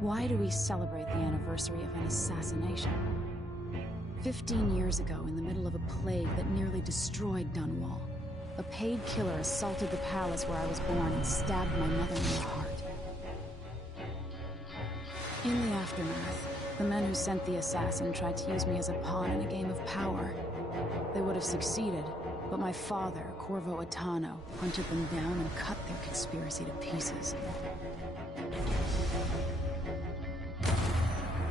Why do we celebrate the anniversary of an assassination? 15 years ago, in the middle of a plague that nearly destroyed Dunwall, a paid killer assaulted the palace where I was born and stabbed my mother in the heart. In the aftermath, the men who sent the assassin tried to use me as a pawn in a game of power. They would have succeeded, but my father, Corvo Attano, hunted them down and cut their conspiracy to pieces.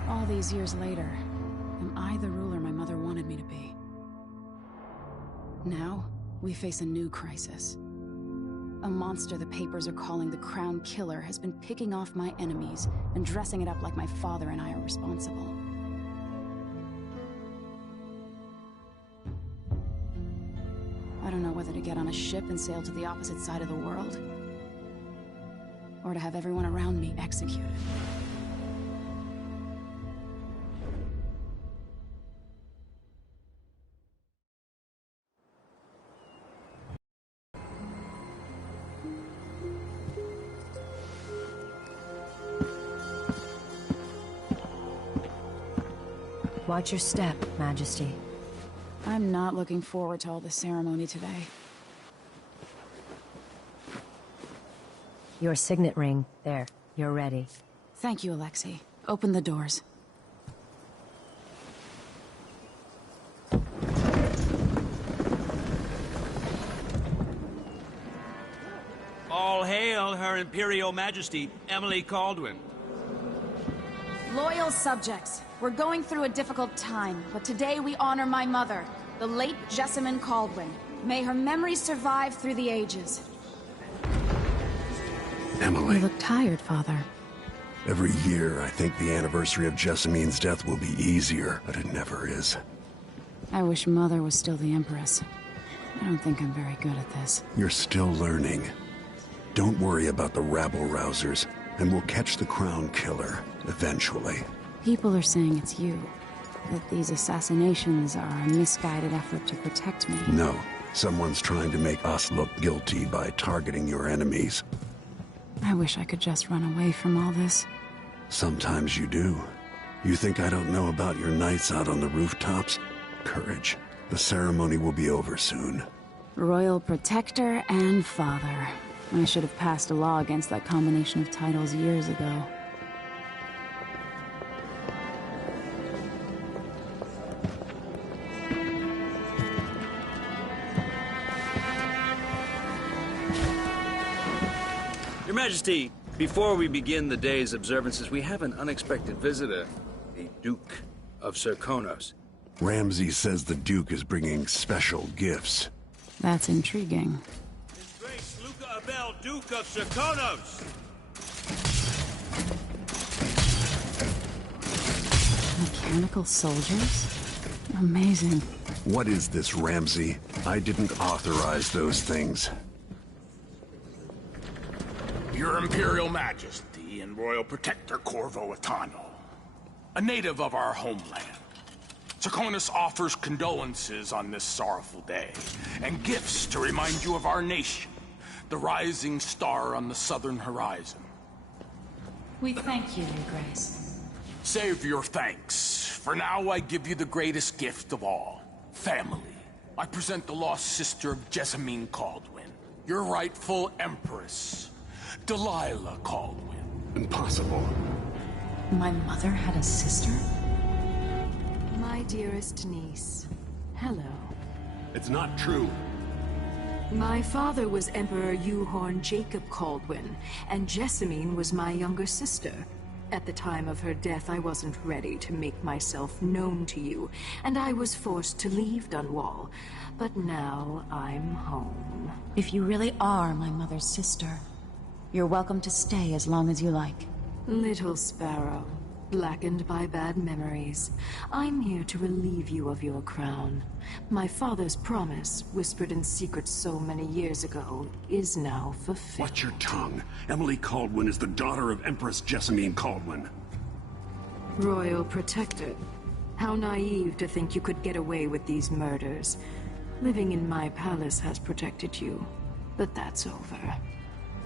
All these years later, am I the ruler my mother wanted me to be? Now, we face a new crisis. A monster the papers are calling the Crown Killer has been picking off my enemies and dressing it up like my father and I are responsible. I don't know whether to get on a ship and sail to the opposite side of the world, or to have everyone around me executed. Watch your step, Majesty. I'm not looking forward to all the ceremony today. Your signet ring. There. You're ready. Thank you, Alexei. Open the doors. All hail Her Imperial Majesty, Emily Caldwin. Loyal subjects, we're going through a difficult time, but today we honor my mother, the late Jessamine Caldwin. May her memory survive through the ages. Emily. You look tired, Father. Every year, I think the anniversary of Jessamine's death will be easier, but it never is. I wish Mother was still the Empress. I don't think I'm very good at this. You're still learning. Don't worry about the rabble-rousers, and we'll catch the Crown Killer, eventually. People are saying it's you. That these assassinations are a misguided effort to protect me. No. Someone's trying to make us look guilty by targeting your enemies. I wish I could just run away from all this. Sometimes you do. You think I don't know about your nights out on the rooftops? Courage. The ceremony will be over soon. Royal Protector and Father. I should have passed a law against that combination of titles years ago. Your Majesty, before we begin the day's observances, we have an unexpected visitor, the Duke of Serkonos. Ramsay says the Duke is bringing special gifts. That's intriguing. His Grace Luca Abel, Duke of Serkonos! Mechanical soldiers? Amazing. What is this, Ramsay? I didn't authorize those things. Your Imperial Majesty and Royal Protector Corvo Attano, a native of our homeland. Serkonos offers condolences on this sorrowful day, and gifts to remind you of our nation, the rising star on the southern horizon. We thank you, Your Grace. Save your thanks. For now, I give you the greatest gift of all, family. I present the lost sister of Jessamine Caldwin, your rightful Empress, Delilah Caldwin. Impossible. My mother had a sister? My dearest niece, hello. It's not true. My father was Emperor Yuhorn Jacob Caldwin, and Jessamine was my younger sister. At the time of her death, I wasn't ready to make myself known to you, and I was forced to leave Dunwall. But now I'm home. If you really are my mother's sister, you're welcome to stay as long as you like. Little sparrow, blackened by bad memories, I'm here to relieve you of your crown. My father's promise, whispered in secret so many years ago, is now fulfilled. Watch your tongue. Emily Caldwin is the daughter of Empress Jessamine Caldwin. Royal Protector, how naive to think you could get away with these murders. Living in my palace has protected you, but that's over.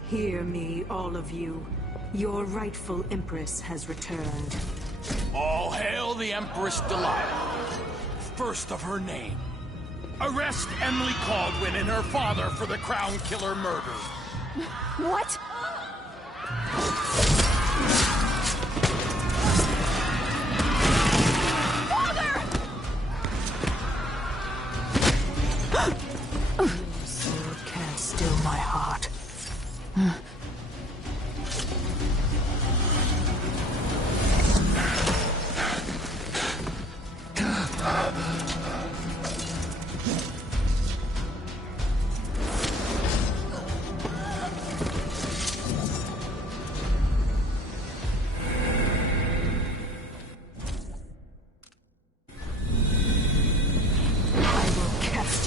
Hear me, all of you. Your rightful Empress has returned. All hail the Empress Delilah, first of her name. Arrest Emily Caldwin and her father for the Crown Killer murder. What? Your sword can't still my heart.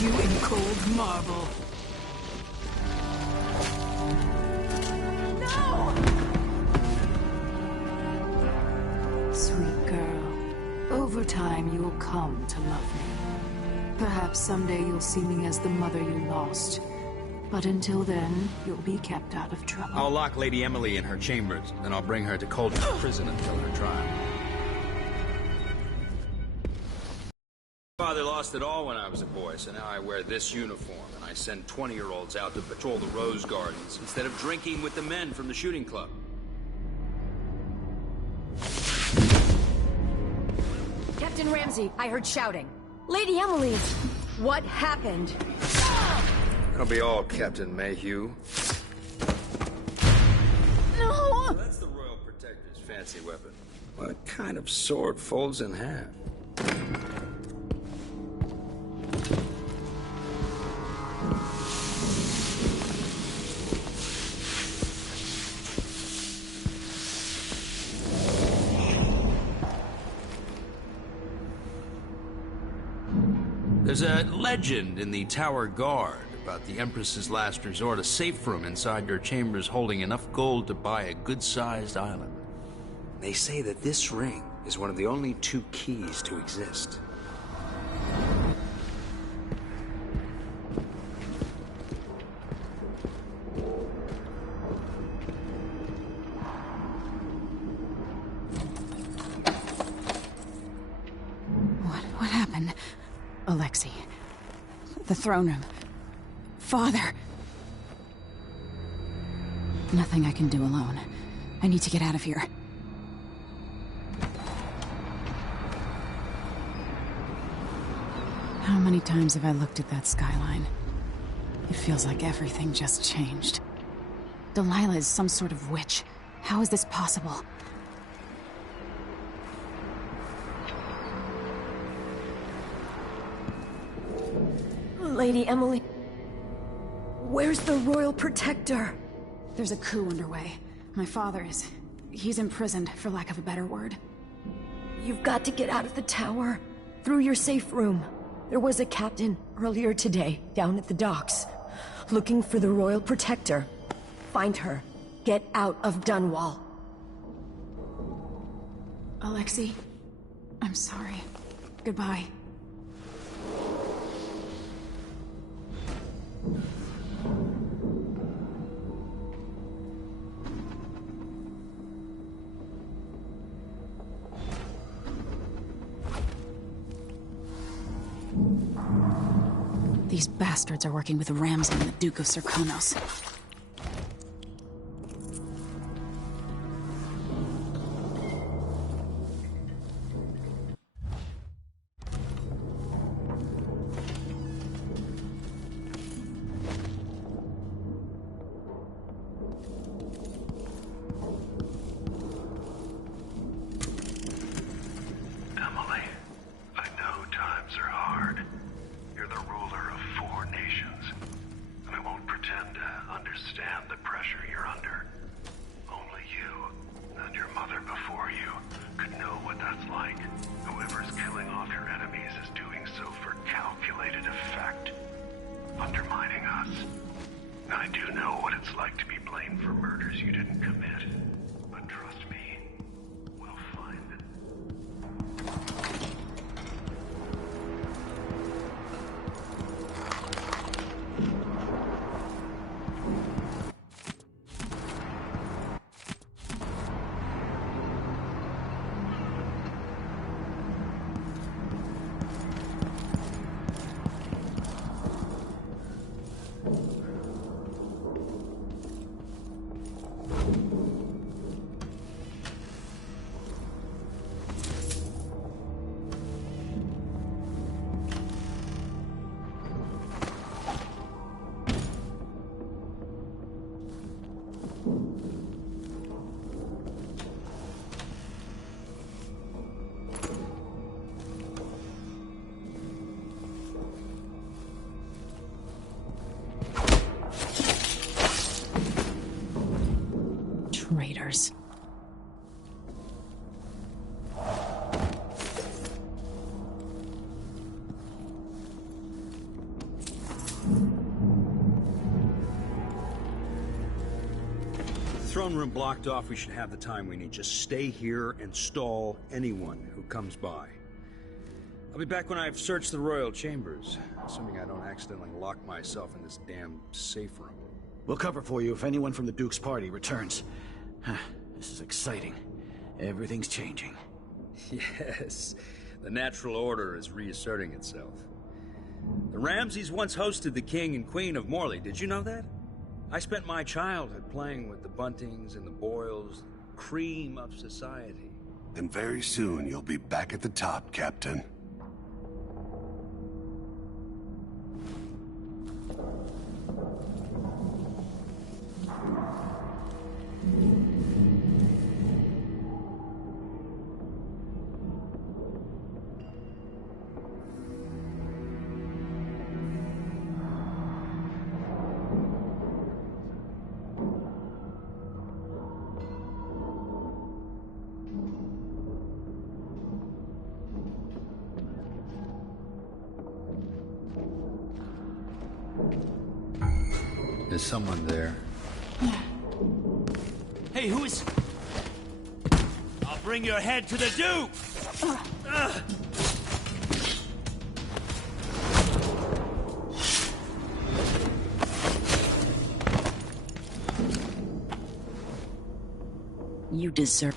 You in cold marble. No! Sweet girl, over time you'll come to love me. Perhaps someday you'll see me as the mother you lost. But until then, you'll be kept out of trouble. I'll lock Lady Emily in her chambers, then I'll bring her to Cold's prison until her trial. Father lost it all when I was a boy, so now I wear this uniform, and I send 20-year-olds out to patrol the Rose Gardens instead of drinking with the men from the shooting club. Captain Ramsey, I heard shouting. Lady Emily, what happened? That'll be all, Captain Mayhew. No! That's the Royal Protector's fancy weapon. What kind of sword folds in half? There's a legend in the Tower Guard about the Empress's last resort, a safe room inside your chambers holding enough gold to buy a good-sized island. They say that this ring is one of the only 2 keys to exist. What happened? Alexei. The throne room. Father. Nothing I can do alone. I need to get out of here. How many times have I looked at that skyline? It feels like everything just changed. Delilah is some sort of witch. How is this possible? Lady Emily, where's the Royal Protector? There's a coup underway. My father is... he's imprisoned, for lack of a better word. You've got to get out of the tower. Through your safe room. There was a captain earlier today, down at the docks. Looking for the Royal Protector. Find her. Get out of Dunwall. Alexei, I'm sorry. Goodbye. These bastards are working with Ramsey and the Duke of Serkonos. throne room blocked off, we should have the time we need. Just stay here and stall anyone who comes by. I'll be back when I've searched the royal chambers, assuming I don't accidentally lock myself in this damn safe room. We'll cover for you if anyone from the Duke's party returns. This is exciting. Everything's changing. Yes, the natural order is reasserting itself. The Ramseys once hosted the king and queen of Morley, did you know that? I spent my childhood playing with the Buntings and the Boyles, cream of society. And very soon you'll be back at the top, Captain. There's someone there. Hey, who is... I'll bring your head to the Duke! You deserve...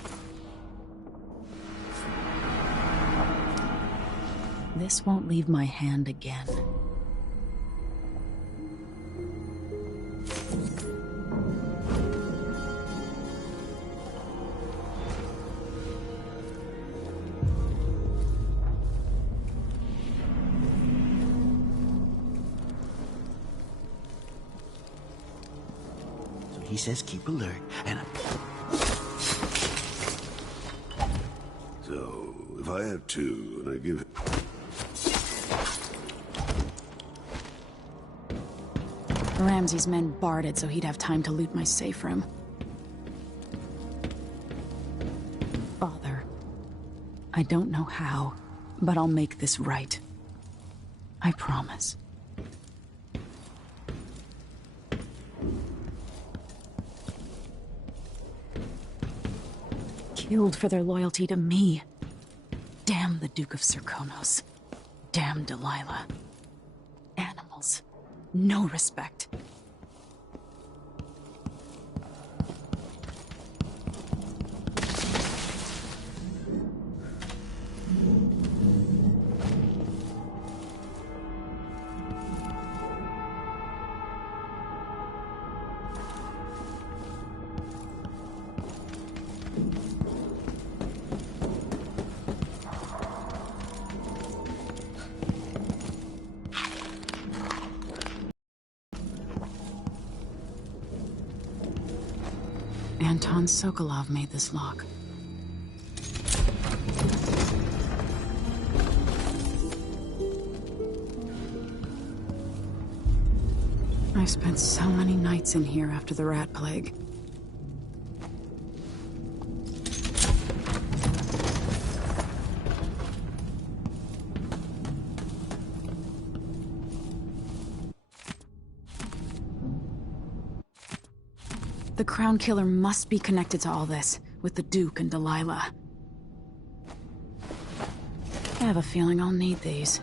This won't leave my hand again. So he says keep alert, and So, if I have two, and I give it... Ramsey's men barred it so he'd have time to loot my safe room. Father, I don't know how, but I'll make this right. I promise. Killed for their loyalty to me. Damn the Duke of Serkonos. Damn Delilah. Animals. No respect. Anton Sokolov made this lock. I spent so many nights in here after the rat plague. The Crown Killer must be connected to all this, with the Duke and Delilah. I have a feeling I'll need these.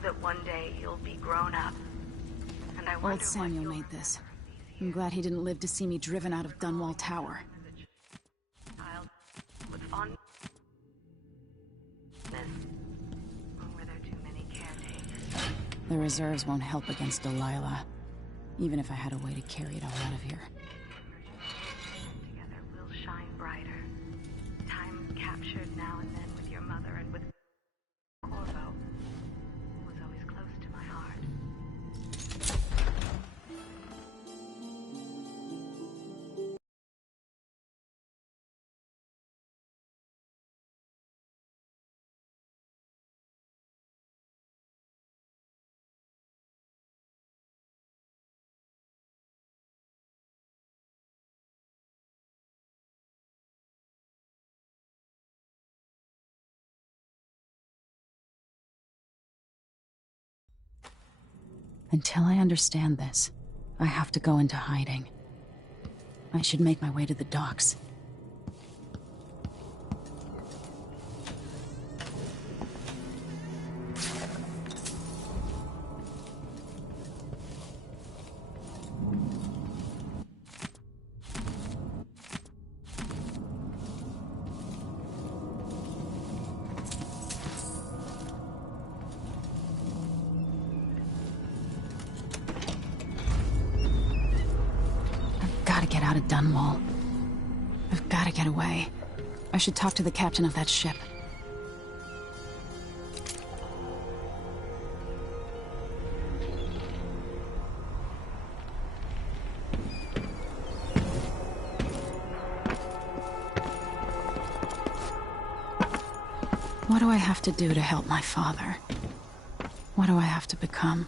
That one day you'll be grown up. And I wonder Old Samuel made this. I'm glad he didn't live to see me driven out of Dunwall Tower. With fondness. Or were there too many caretakers? The reserves won't help against Delilah, even if I had a way to carry it all out of here. Together we'll shine brighter. Time captured now and then with your mother and with Corvo. Was always close to my heart. Until I understand this, I have to go into hiding. I should make my way to the docks. Gotta get out of Dunwall. I've gotta get away. I should talk to the captain of that ship. What do I have to do to help my father? What do I have to become?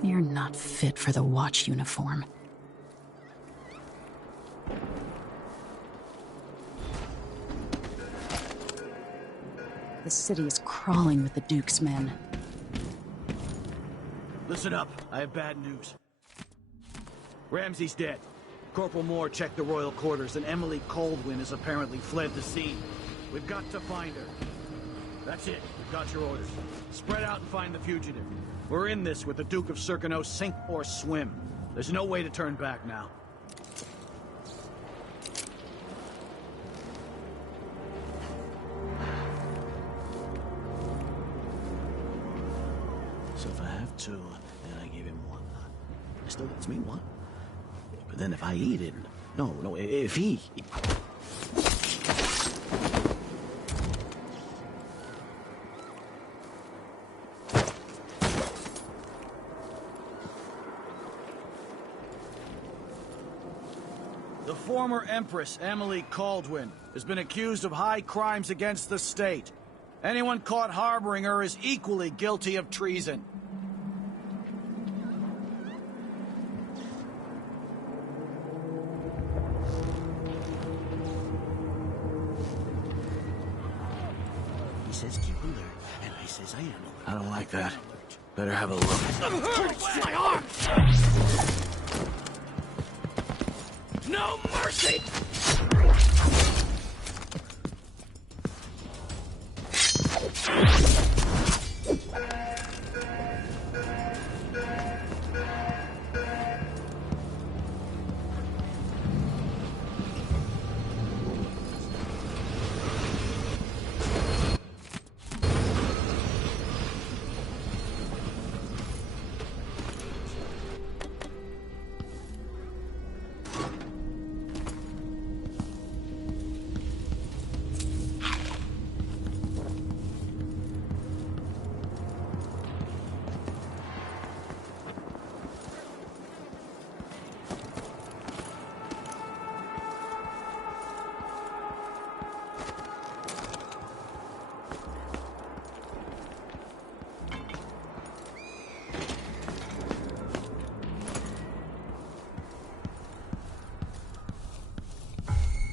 You're not fit for the watch uniform. The city is crawling with the Duke's men. Listen up, I have bad news. Ramsey's dead. Corporal Moore checked the royal quarters, and Emily Coldwin has apparently fled the scene. We've got to find her. That's it. We've got your orders. Spread out and find the fugitive. We're in this with the Duke of Circano, sink or swim. There's no way to turn back now. So if I have two, then I give him one. It still gets me one. But then if I eat it... No, if he... The former Empress, Emily Caldwin, has been accused of high crimes against the state. Anyone caught harboring her is equally guilty of treason. He says keep alert, and I says I am alert. I don't like that. Better have a look. My arm! No mercy!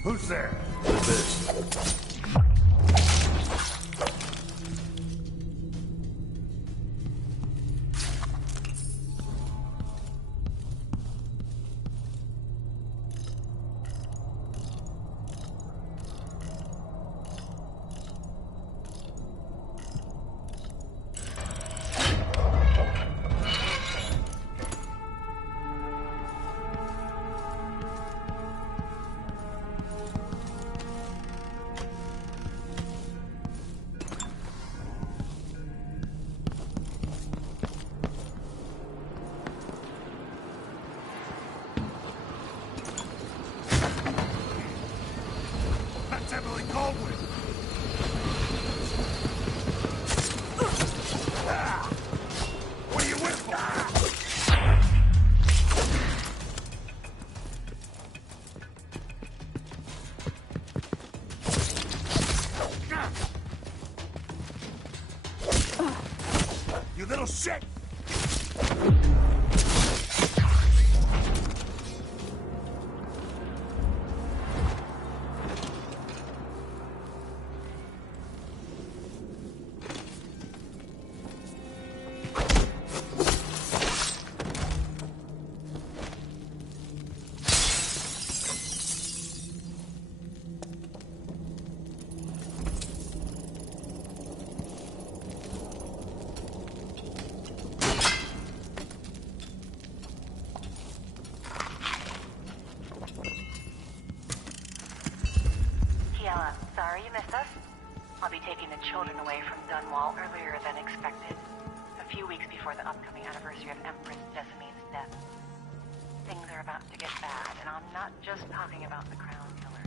Who's there? Who's this? You little shit! Sorry you missed us. I'll be taking the children away from Dunwall earlier than expected. A few weeks before the upcoming anniversary of Empress Jessamine's death. Things are about to get bad, and I'm not just talking about the Crown Killer.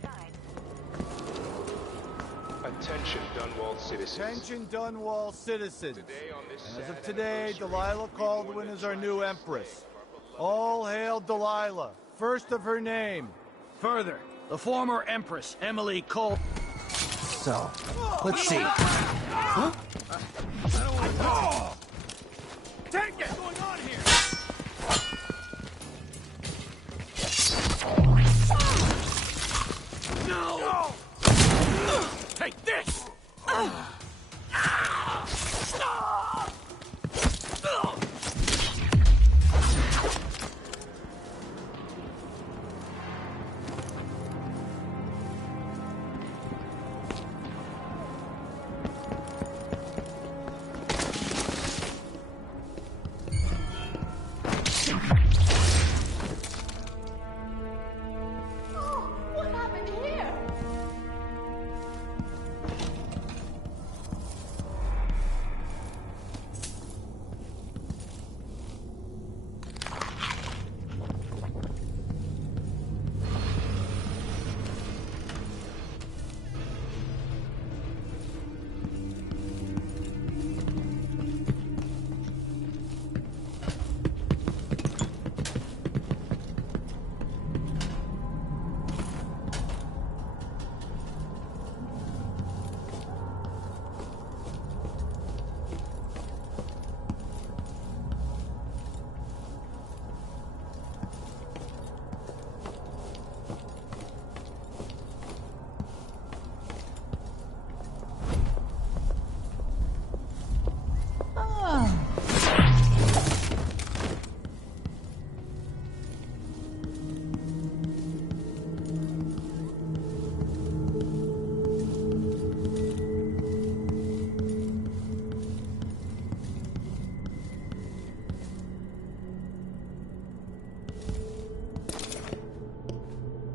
Besides... Attention, Dunwall citizens. Attention, Dunwall citizens. Today on this As of sad today, anniversary, Delilah Caldwin is our new Empress. All hail Delilah, first of her name. Further, the former Empress, Emily Cole... So, let's see. Huh? Take it! What's going on here? No! Take this! What happened here?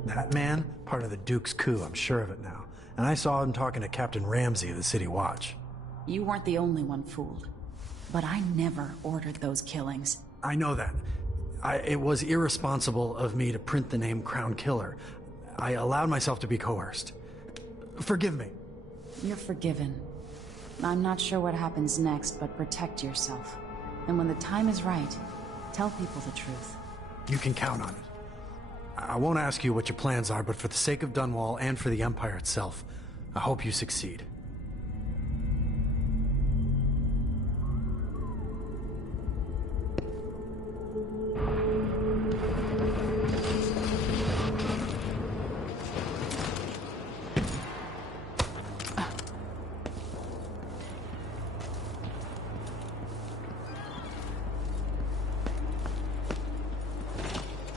That man, part of the Duke's coup, I'm sure of it now. And I saw him talking to Captain Ramsey of the City Watch. You weren't the only one fooled. But I never ordered those killings. I know that. It was irresponsible of me to print the name Crown Killer. I allowed myself to be coerced. Forgive me. You're forgiven. I'm not sure what happens next, but protect yourself. And when the time is right, tell people the truth. You can count on it. I won't ask you what your plans are, but for the sake of Dunwall and for the Empire itself, I hope you succeed.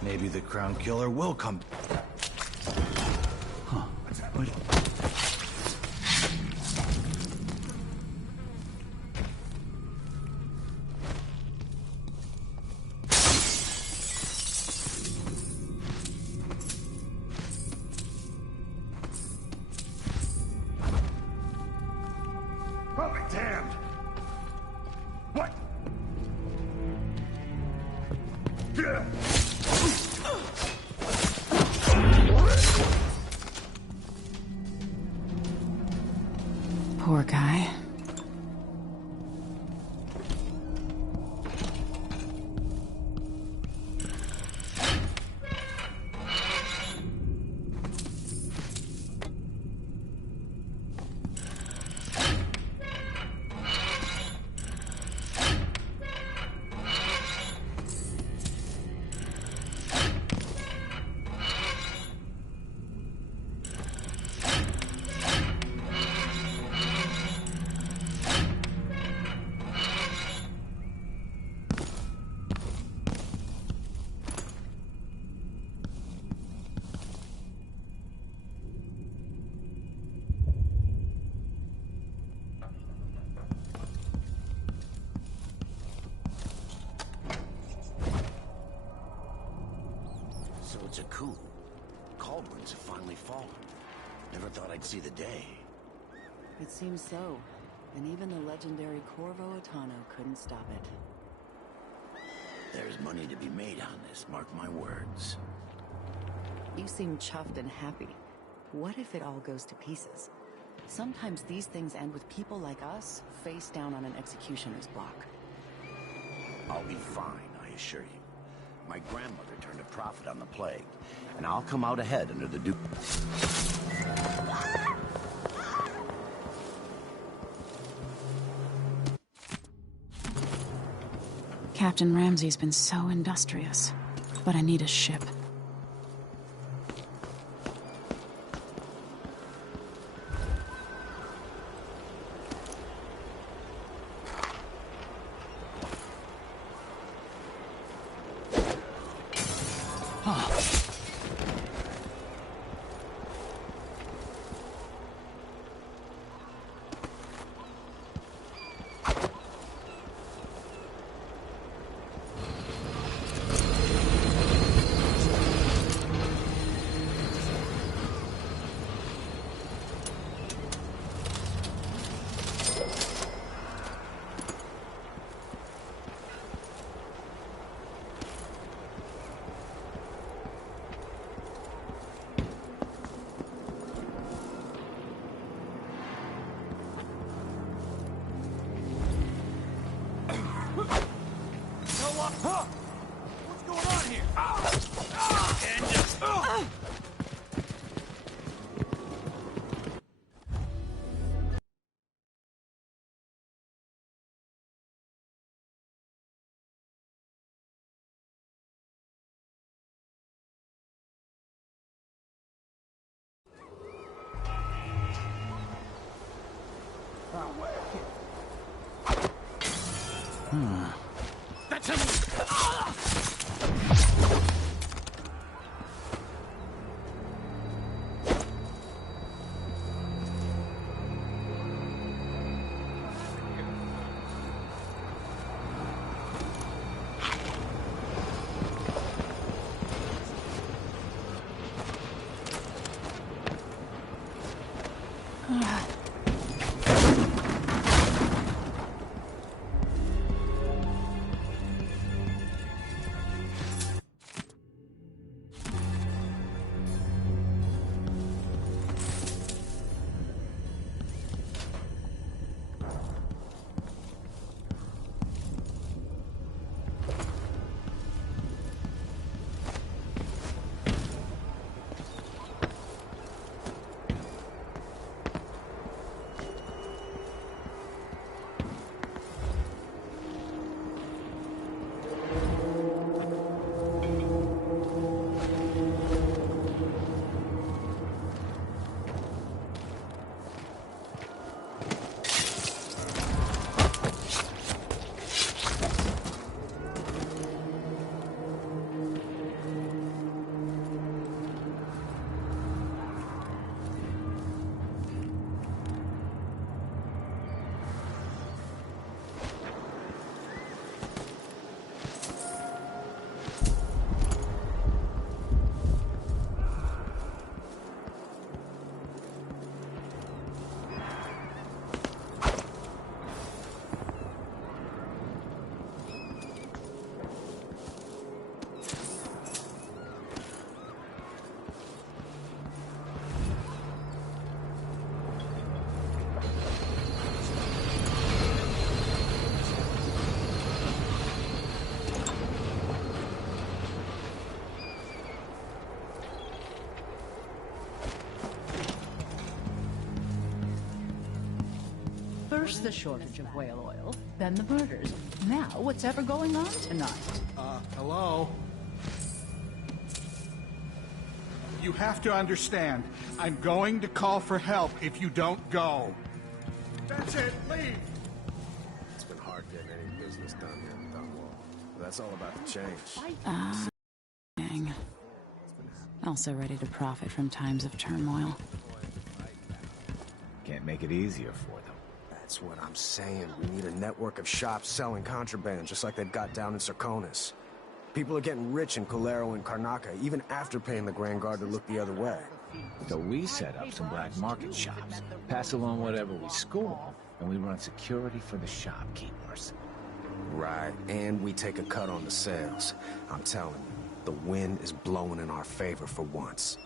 Maybe the Crown Killer will come. Huh. What? I'll be damned! What? Poor guy. So it's a coup. Caldwins have finally fallen. Never thought I'd see the day. It seems so. And even the legendary Corvo Attano couldn't stop it. There's money to be made on this, mark my words. You seem chuffed and happy. What if it all goes to pieces? Sometimes these things end with people like us face down on an executioner's block. I'll be fine, I assure you. My grandmother turned a profit on the plague, and I'll come out ahead under the Captain Ramsey's been so industrious, but I need a ship. That's him! First the shortage of whale oil, then the murders. Now what's ever going on tonight? Hello? You have to understand, I'm going to call for help if you don't go. That's it, leave! It's been hard getting any business done here in Dunwall. But that's all about to change. Dang. Also ready to profit from times of turmoil. Can't make it easier for them. That's what I'm saying. We need a network of shops selling contraband, just like they've got down in Serconis. People are getting rich in Colero and Karnaca, even after paying the Grand Guard to look the other way. fees. So we set up some black market shops, pass along whatever we score, and we run security for the shopkeepers. Right, and we take a cut on the sales. I'm telling you, the wind is blowing in our favor for once.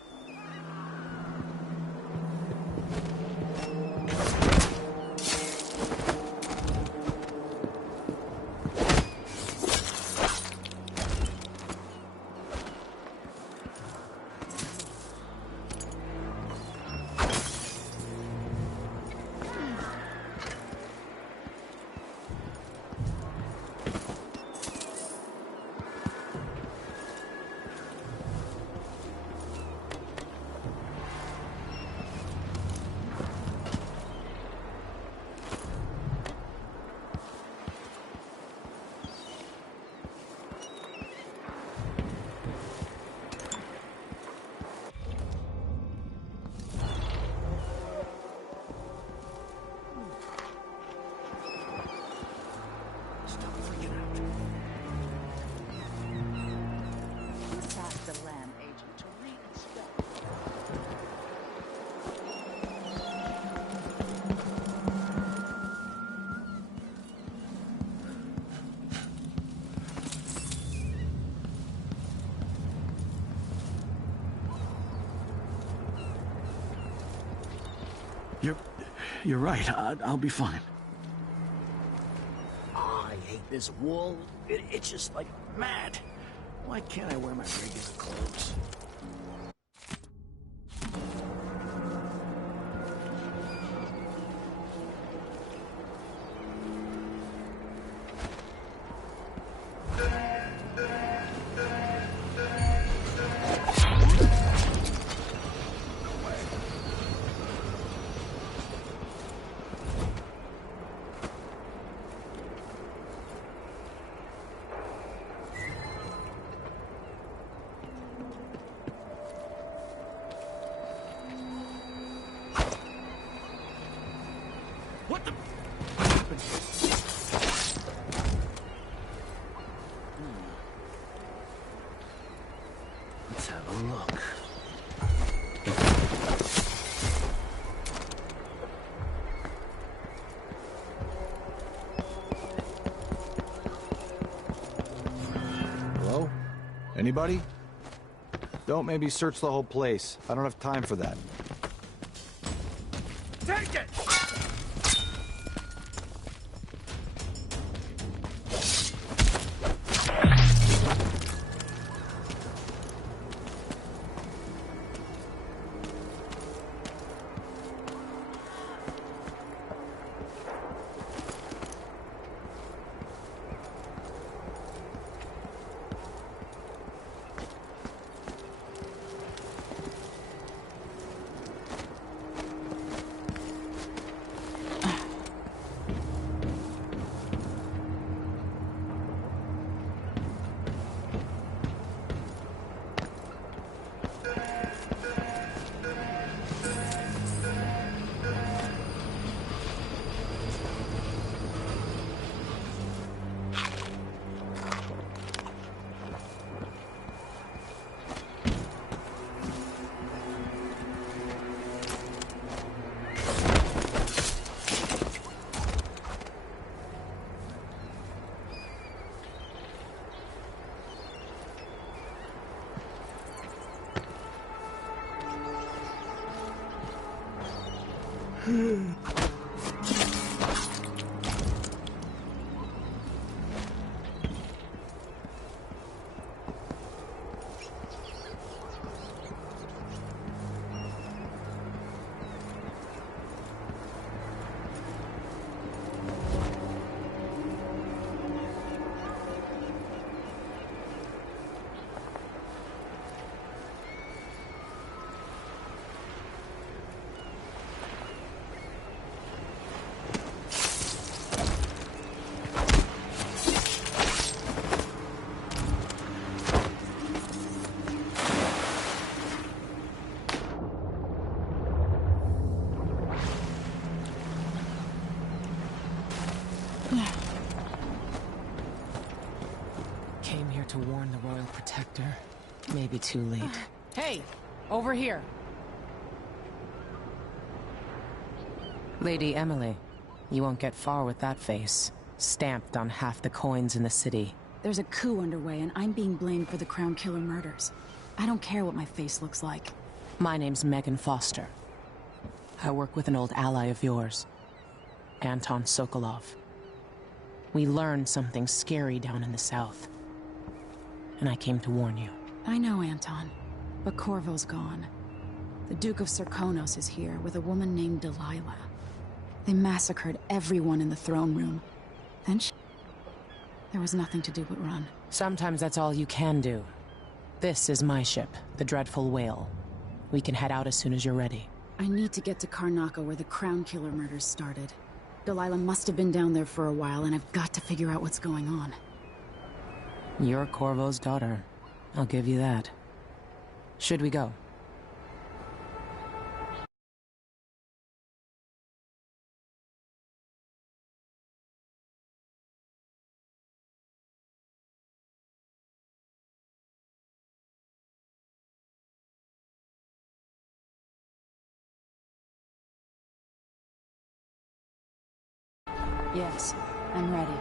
You're right. I'll be fine. I hate this wool. It itches like mad. Why can't I wear my regular clothes? What the... What happened? Let's have a look. Hello? Anybody? Don't maybe search the whole place. I don't have time for that. Take it! Came here to warn the Royal Protector. Maybe too late. Hey, over here. Lady Emily, you won't get far with that face. Stamped on half the coins in the city. There's a coup underway, and I'm being blamed for the Crown Killer murders. I don't care what my face looks like. My name's Megan Foster. I work with an old ally of yours, Anton Sokolov. We learned something scary down in the south, and I came to warn you. I know, Anton, but Corvo's gone. The Duke of Serkonos is here with a woman named Delilah. They massacred everyone in the throne room. Then there was nothing to do but run. Sometimes that's all you can do. This is my ship, the Dreadful Whale. We can head out as soon as you're ready. I need to get to Karnaca where the Crown Killer murders started. Delilah must have been down there for a while, and I've got to figure out what's going on. You're Corvo's daughter. I'll give you that. Should we go? Yes, I'm ready.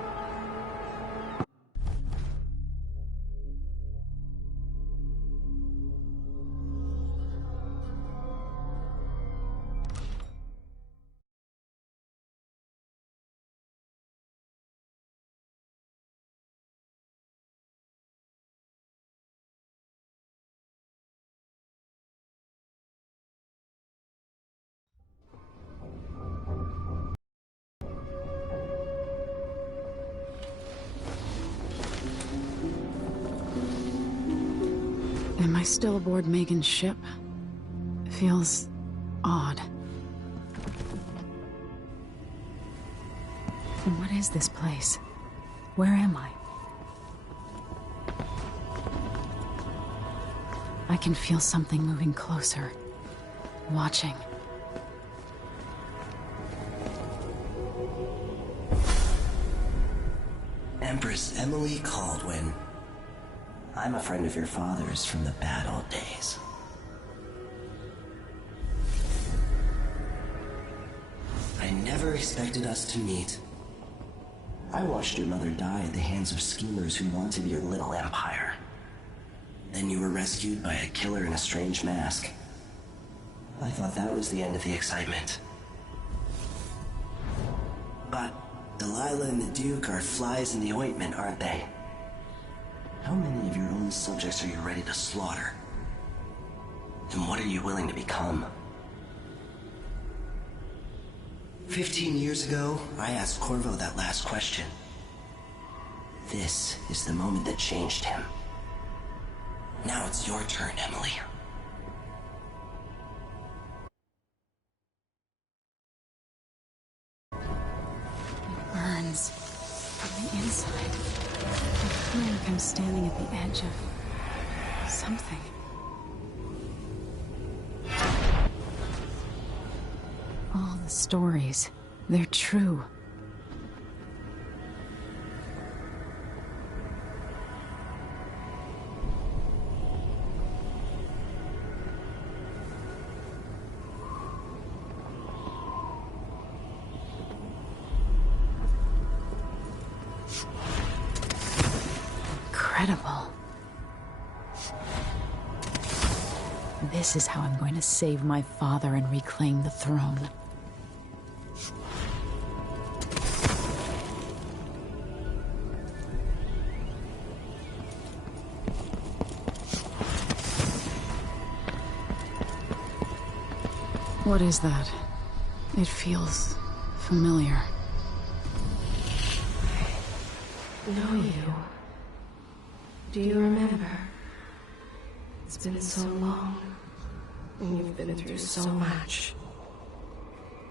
Am I still aboard Megan's ship? Feels odd. What is this place? Where am I? I can feel something moving closer. Watching. Empress Emily Caldwin. I'm a friend of your father's from the bad old days. I never expected us to meet. I watched your mother die at the hands of schemers who wanted your little empire. Then you were rescued by a killer in a strange mask. I thought that was the end of the excitement. But Delilah and the Duke are flies in the ointment, aren't they? How many of your own subjects are you ready to slaughter? And what are you willing to become? 15 years ago, I asked Corvo that last question. This is the moment that changed him. Now it's your turn, Emily. It burns from the inside. I feel like I'm standing at the edge of something. All the stories, they're true. Incredible. This is how I'm going to save my father and reclaim the throne. What is that? It feels familiar. Know you. Do you remember? It's been so long, and you've been through so much.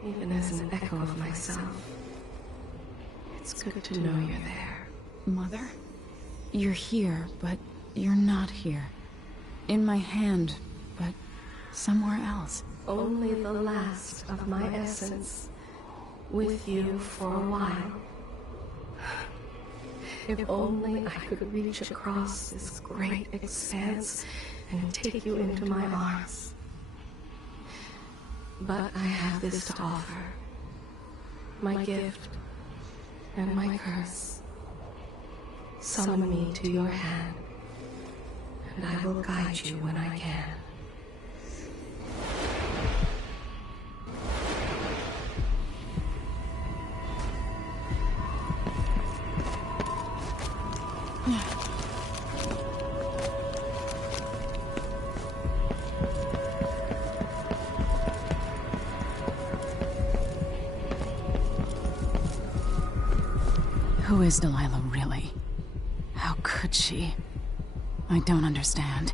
Even as an echo of myself, it's good to know you're there. Mother? You're here, but you're not here. In my hand, but somewhere else. Only the last of my essence, with you for a while. If only I could reach across this great expanse and take you into my arms. But I have this to offer. my gift, and my curse. Summon me to your hand, and I will guide you when I can. Who is Delilah really? How could she? I don't understand.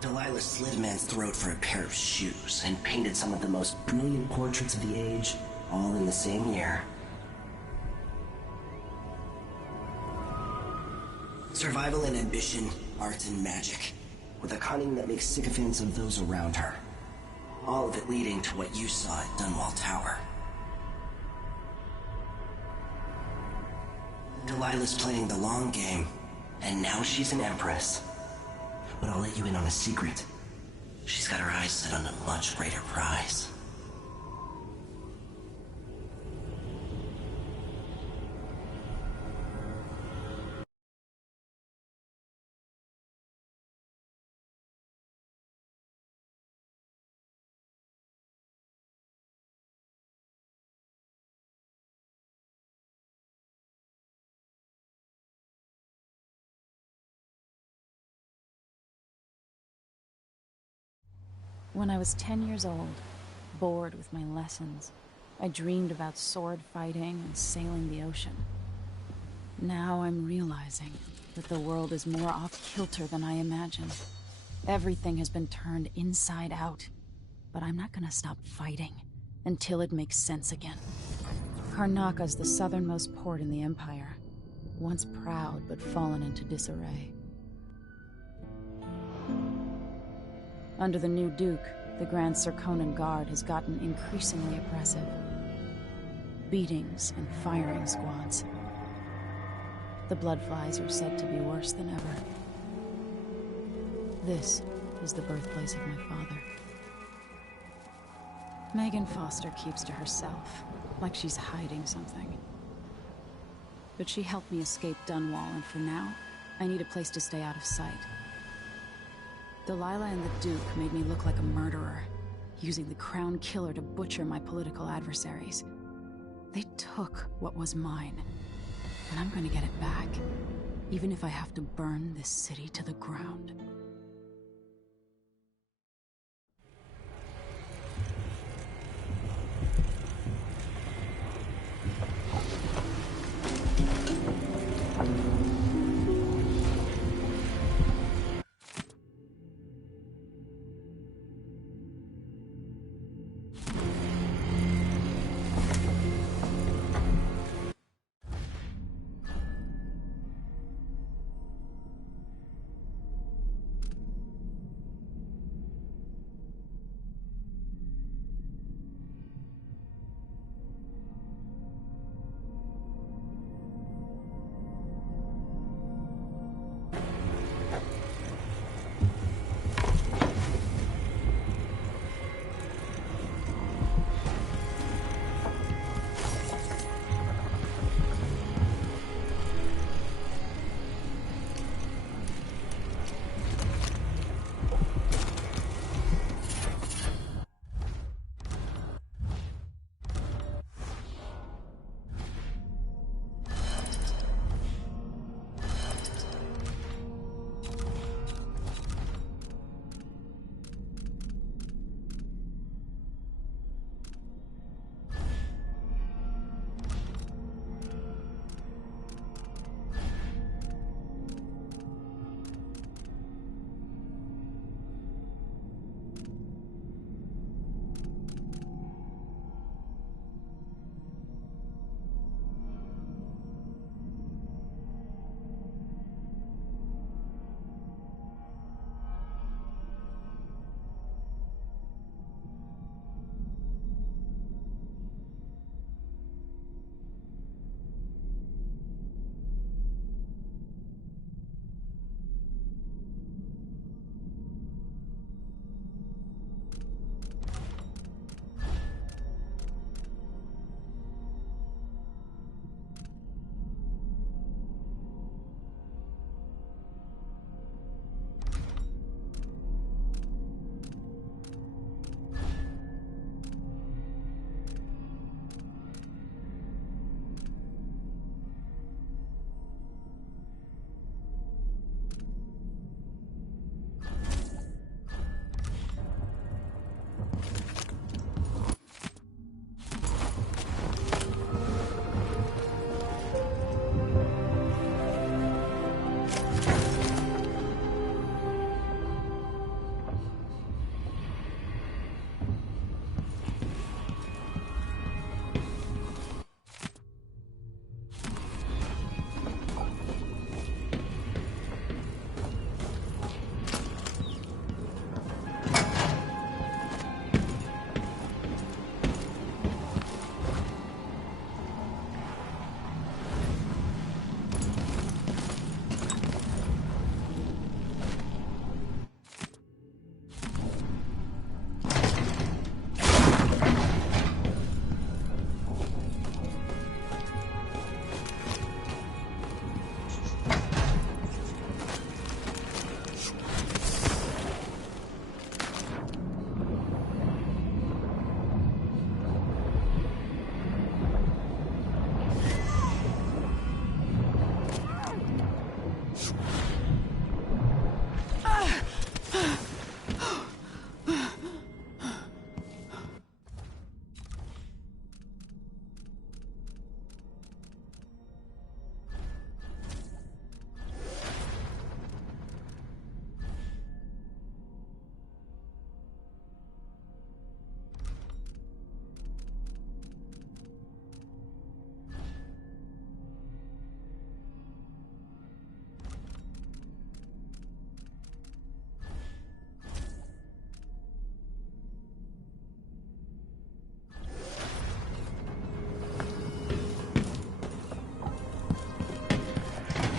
Delilah slit a man's throat for a pair of shoes and painted some of the most brilliant portraits of the age, all in the same year. Survival and ambition, art and magic, with a cunning that makes sycophants of those around her. All of it leading to what you saw at Dunwall Tower. Delilah's playing the long game, and now she's an empress. But I'll let you in on a secret. She's got her eyes set on a much greater prize. When I was 10 years old, bored with my lessons, I dreamed about sword fighting and sailing the ocean. Now I'm realizing that the world is more off-kilter than I imagined. Everything has been turned inside out, but I'm not gonna stop fighting until it makes sense again. Karnaka's the southernmost port in the Empire, once proud but fallen into disarray. Under the new Duke, the Grand Serkonan Guard has gotten increasingly oppressive. Beatings and firing squads. The Bloodflies are said to be worse than ever. This is the birthplace of my father. Megan Foster keeps to herself, like she's hiding something. But she helped me escape Dunwall, and for now, I need a place to stay out of sight. Delilah and the Duke made me look like a murderer, using the Crown Killer to butcher my political adversaries. They took what was mine, and I'm gonna get it back, even if I have to burn this city to the ground.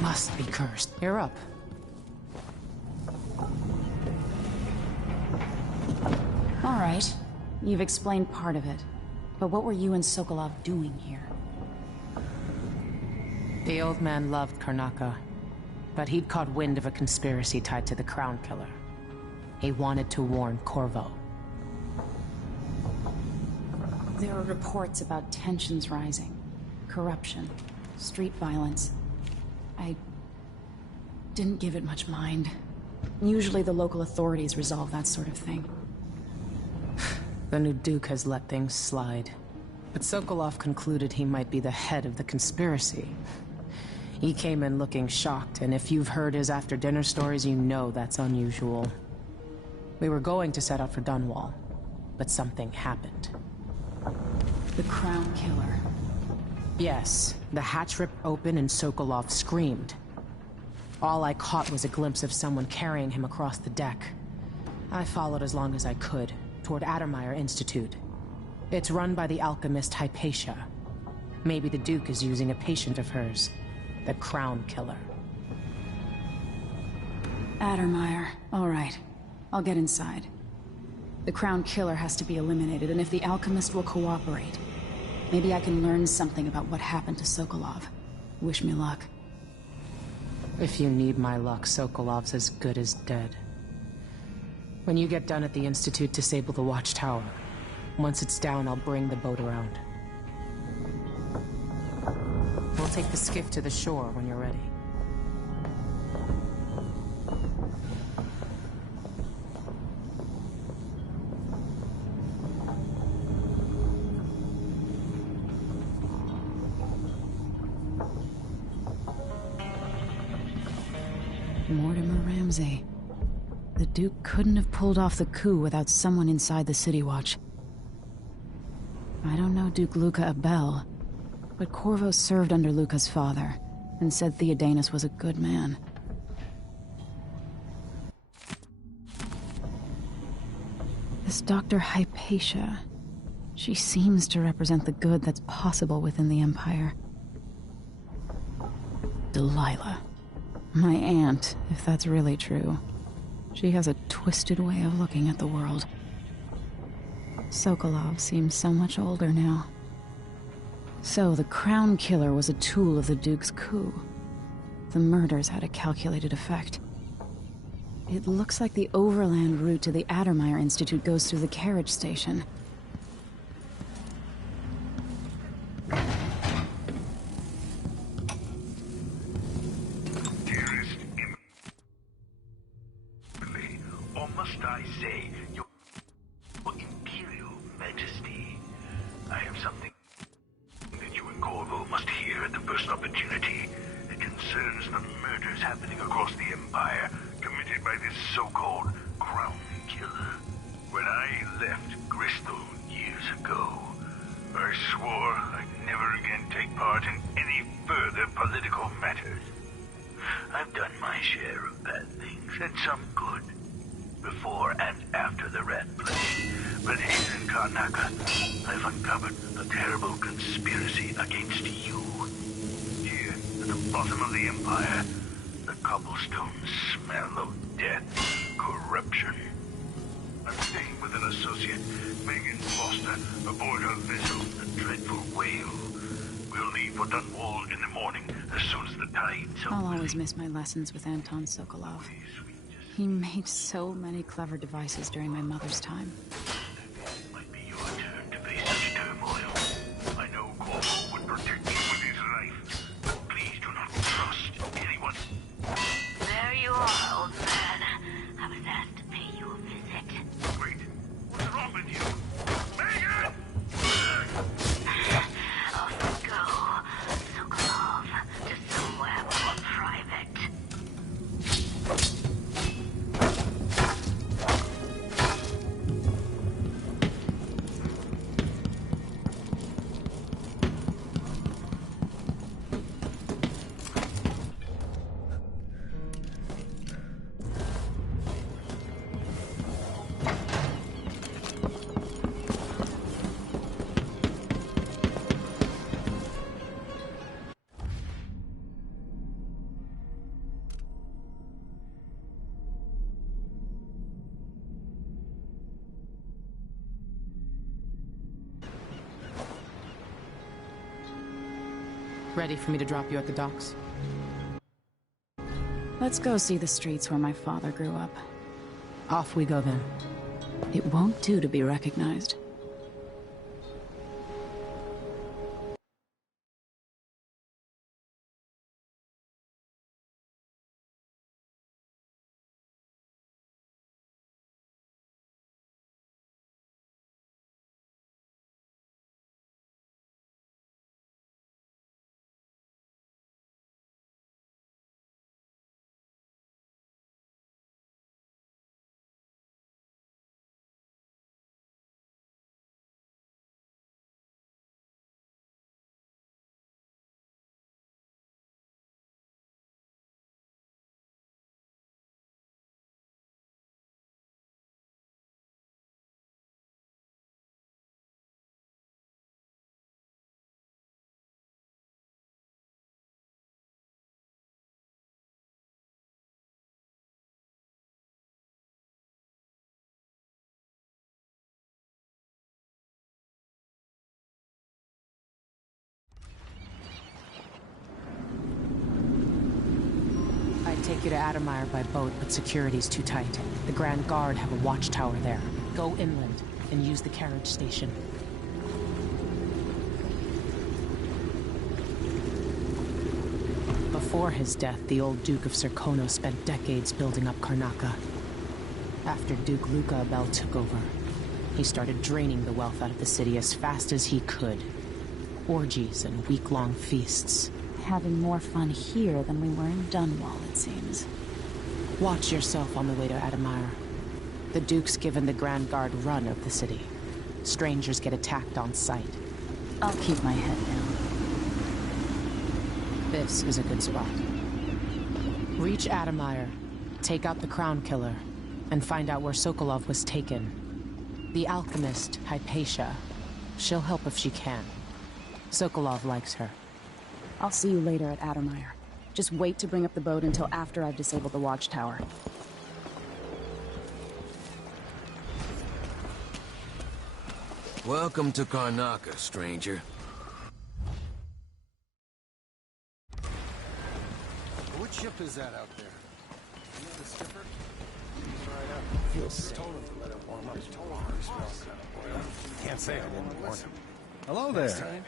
must be cursed. You're up. All right. You've explained part of it. But what were you and Sokolov doing here? The old man loved Karnaka, but he'd caught wind of a conspiracy tied to the Crown Killer. He wanted to warn Corvo. There were reports about tensions rising, corruption, street violence. I didn't give it much mind. Usually the local authorities resolve that sort of thing. The new Duke has let things slide. But Sokolov concluded he might be the head of the conspiracy. He came in looking shocked, and if you've heard his after-dinner stories, you know that's unusual. We were going to set out for Dunwall, but something happened. The Crown Killer. Yes, the hatch ripped open and Sokolov screamed. All I caught was a glimpse of someone carrying him across the deck. I followed as long as I could, toward Addermeyer Institute. It's run by the alchemist Hypatia. Maybe the Duke is using a patient of hers, the Crown Killer. Addermeyer. All right. I'll get inside. The Crown Killer has to be eliminated, and if the alchemist will cooperate, maybe I can learn something about what happened to Sokolov. Wish me luck. If you need my luck, Sokolov's as good as dead. When you get done at the Institute, disable the watchtower. Once it's down, I'll bring the boat around. We'll take the skiff to the shore when you're ready. Mortimer Ramsey. The Duke couldn't have pulled off the coup without someone inside the City Watch. I don't know Duke Luca Abel, but Corvo served under Luca's father, and said Theodanis was a good man. This Dr. Hypatia, she seems to represent the good that's possible within the Empire. Delilah. My aunt, if that's really true. She has a twisted way of looking at the world. Sokolov seems so much older now. So the Crown Killer was a tool of the Duke's coup. The murders had a calculated effect. It looks like the overland route to the Addermeyer Institute goes through the carriage station. Must I say, Your Imperial Majesty, I have something that you and Corvo must hear at the first opportunity. It concerns the murders happening across the Empire, committed by this so-called Crown Killer. When I left Bristol years ago, I swore I'd never again take part in any further political matters. I've done my share of bad things, and some good. Before and after the Red Plague. But here in Karnaka, I've uncovered a terrible conspiracy against you. Here, at the bottom of the Empire, the cobblestones smell of death and corruption. I'm staying with an associate, Megan Foster, aboard her vessel, the Dreadful Whale. We'll leave for Dunwall in the morning, as soon as the tide's up. I'll always miss my lessons with Anton Sokolov. He made so many clever devices during my mother's time. It might be your turn to face such turmoil. I know Corvo would protect you with his life, but please do not trust anyone. There you are, old man. I was asked to pay you a visit. Wait, what's wrong with you? Megan! Off we go, Sokolov, to somewhere more private. Ready for me to drop you at the docks? Let's go see the streets where my father grew up. Off we go then. It won't do to be recognized. I'd take you to Addermire by boat, but security's too tight. The Grand Guard have a watchtower there. Go inland and use the carriage station. Before his death, the old Duke of Serkonos spent decades building up Karnaca. After Duke Luca Abel took over, he started draining the wealth out of the city as fast as he could. Orgies and week-long feasts. Having more fun here than we were in Dunwall, it seems. Watch yourself on the way to Addermire. The Duke's given the Grand Guard run of the city. Strangers get attacked on sight. I'll keep my head down. This is a good spot. Reach Addermire, take out the Crown Killer, and find out where Sokolov was taken. The alchemist, Hypatia. She'll help if she can. Sokolov likes her. I'll see you later at Addermire. Just wait to bring up the boat until after I've disabled the watchtower. Welcome to Karnaca, stranger. What ship is that out there? You know the skipper? He's right up. Feels sick. Told him to let it warm up. Told him he smells kind of oil. Can't say I didn't warn him. Hello Next there. time,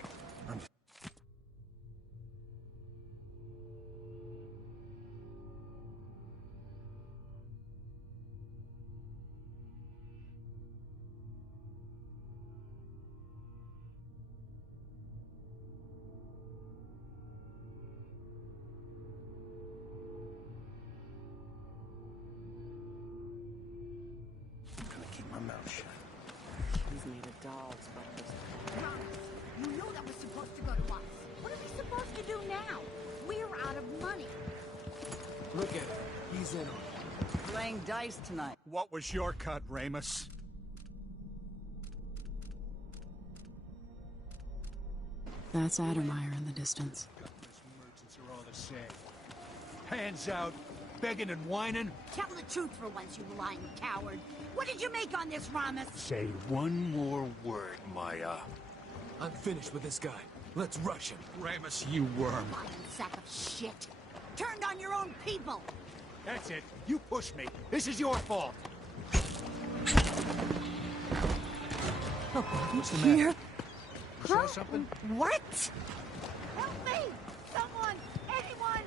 He's made of doll's breakfast. You knew that was supposed to go to us. What are we supposed to do now? We're out of money. Look at him. He's in on it. Playing dice tonight. What was your cut, Ramus? That's Addermire in the distance. merchants are all the same. Hands out, begging and whining. Tell the truth for once, you lying coward. What did you make on this, Ramus? Say one more word, Maya. I'm finished with this guy. Let's rush him. Ramus, you worm. Lying sack of shit. Turned on your own people. That's it. You pushed me. This is your fault. What's the matter? Here? Saw something? What? Help me! Someone! Anyone!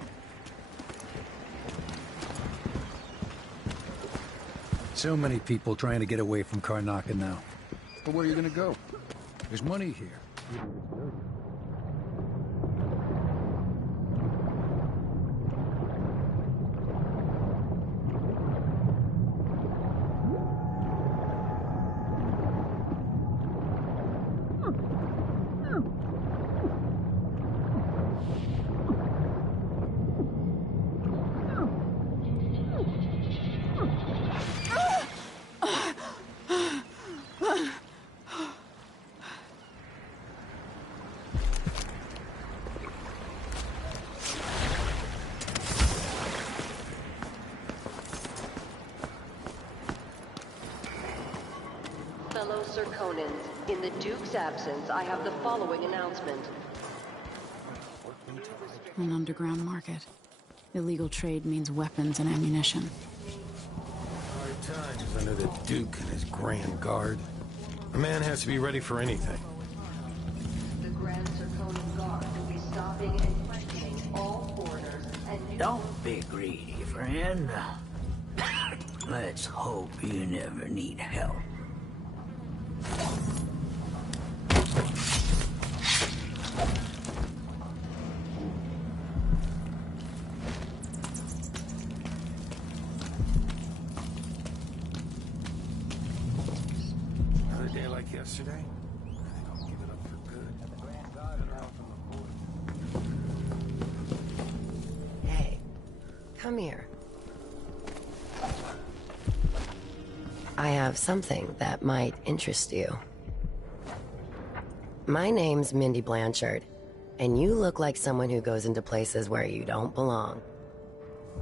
So many people trying to get away from Karnaca now. But where are you gonna go? There's money here. Fellow Serkonans, in the Duke's absence, I have the following announcement. An underground market. Illegal trade means weapons and ammunition. Hard times under the Duke and his Grand Guard. A man has to be ready for anything. The Grand Serkonan Guard will be stopping and questioning all foreigners and... Don't be greedy, friend. Let's hope you never need help. Another day like yesterday? I think I'll give it up for good. Better off on the board. Hey, come here. I have something that might interest you. My name's Mindy Blanchard, and you look like someone who goes into places where you don't belong.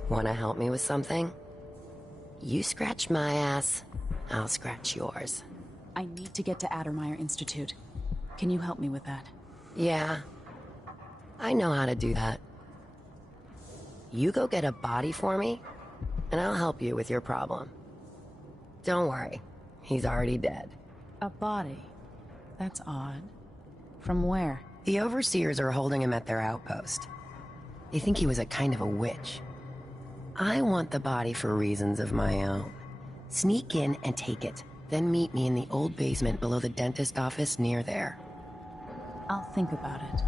Wanna help me with something? You scratch my ass, I'll scratch yours. I need to get to Addermeyer Institute. Can you help me with that? Yeah, I know how to do that. You go get a body for me, and I'll help you with your problem. Don't worry, he's already dead. A body? That's odd. From where? The overseers are holding him at their outpost. They think he was a kind of a witch. I want the body for reasons of my own. Sneak in and take it, then meet me in the old basement below the dentist office near there. I'll think about it.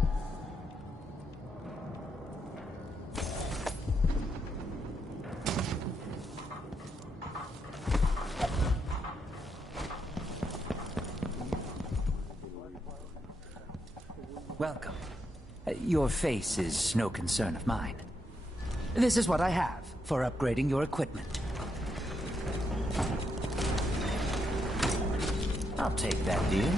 Welcome. Your face is no concern of mine. This is what I have for upgrading your equipment. I'll take that deal.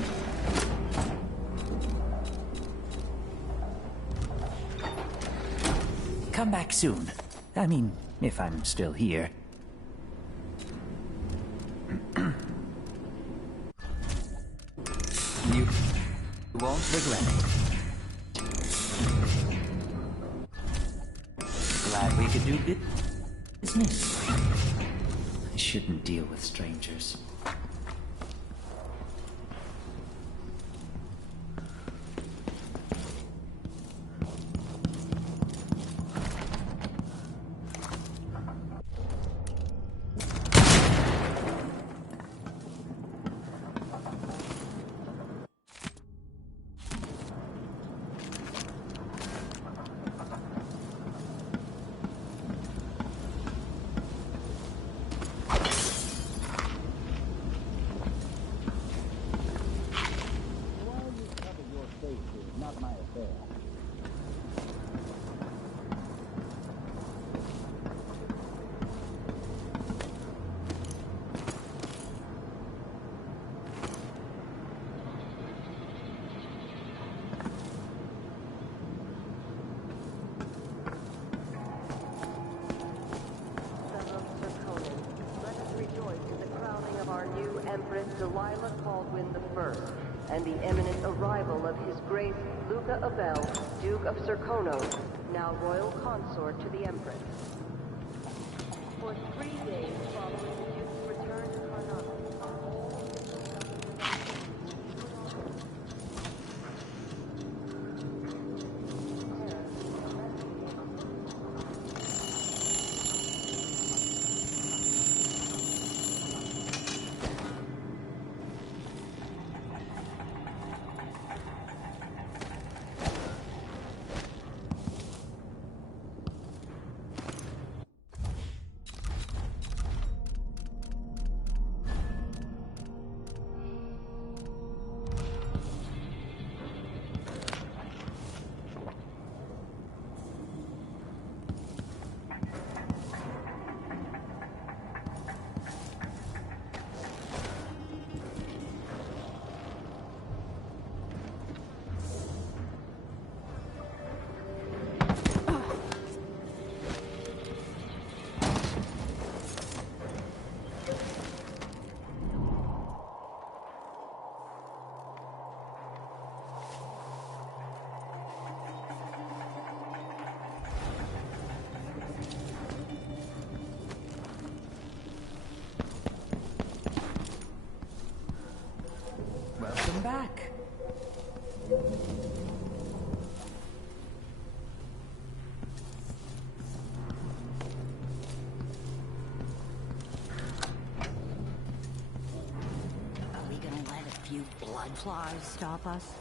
Come back soon. I mean, if I'm still here. You won't regret it. Glad we could do business. I shouldn't deal with strangers. Delilah Caldwin I, and the imminent arrival of His Grace Luca Abel, Duke of Serkonos, now royal consort to the Empress. For 3 days following the Duke's return to Karnak. bloodflies stop us?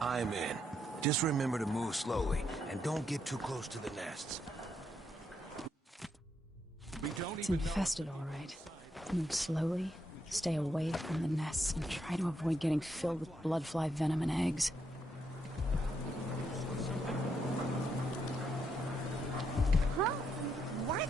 I'm in. Just remember to move slowly, and don't get too close to the nests. It's infested, all right. Move slowly, stay away from the nests, and try to avoid getting filled with bloodfly venom and eggs. Huh? What?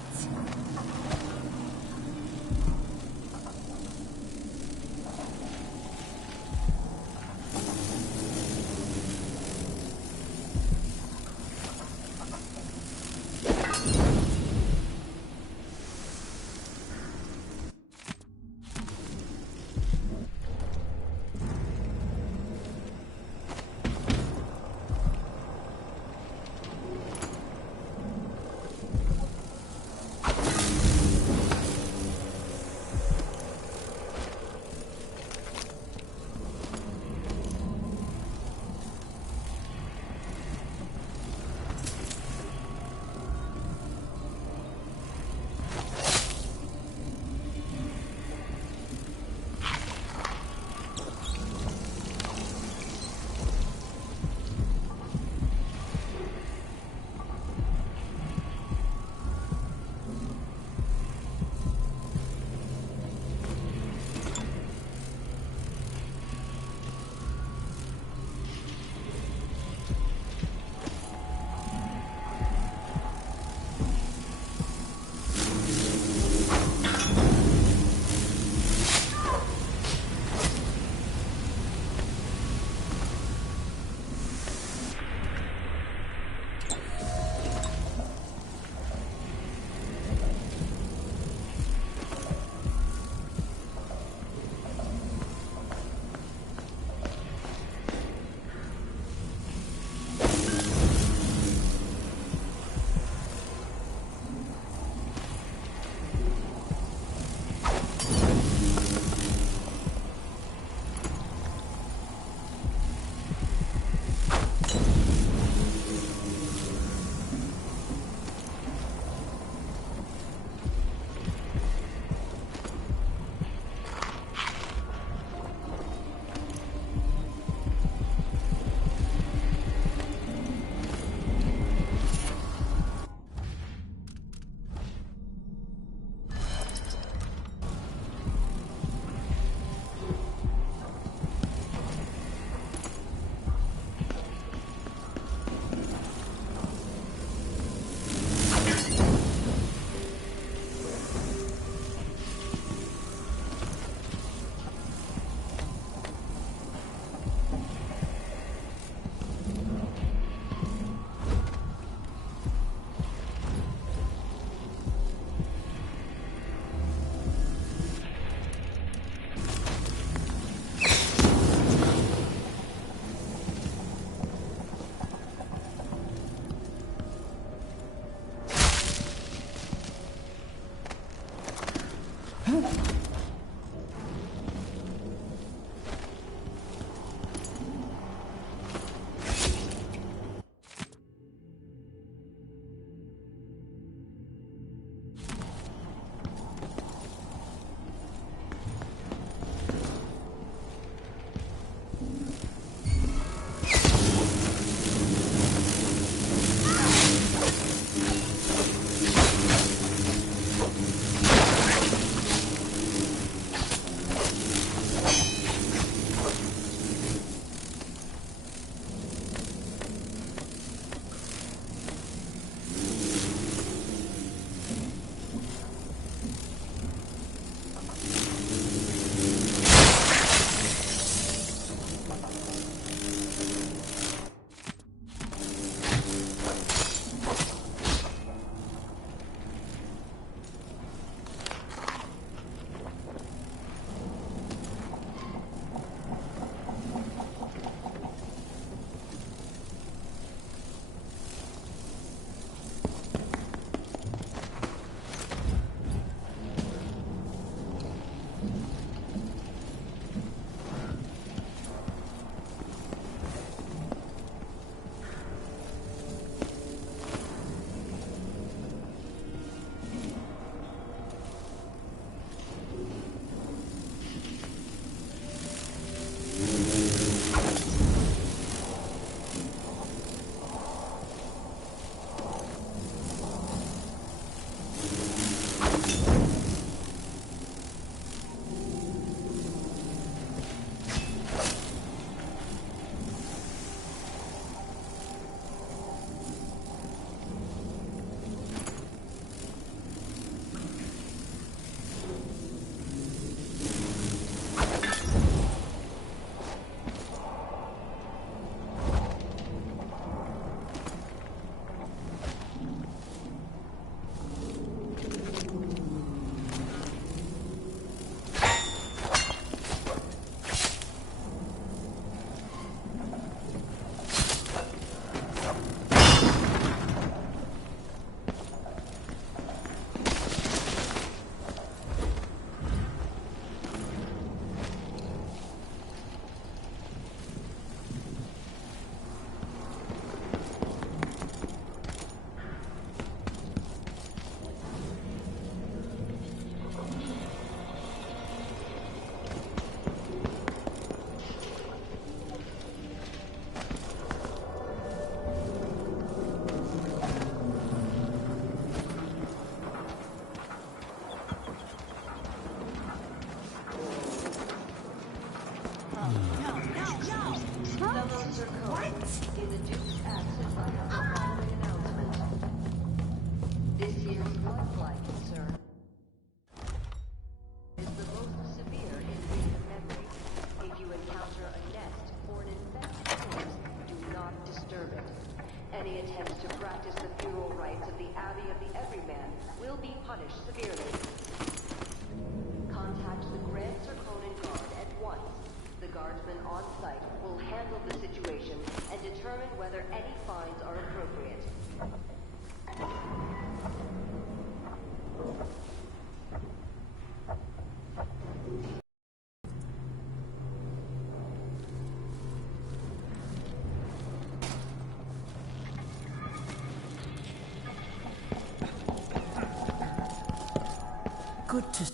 good to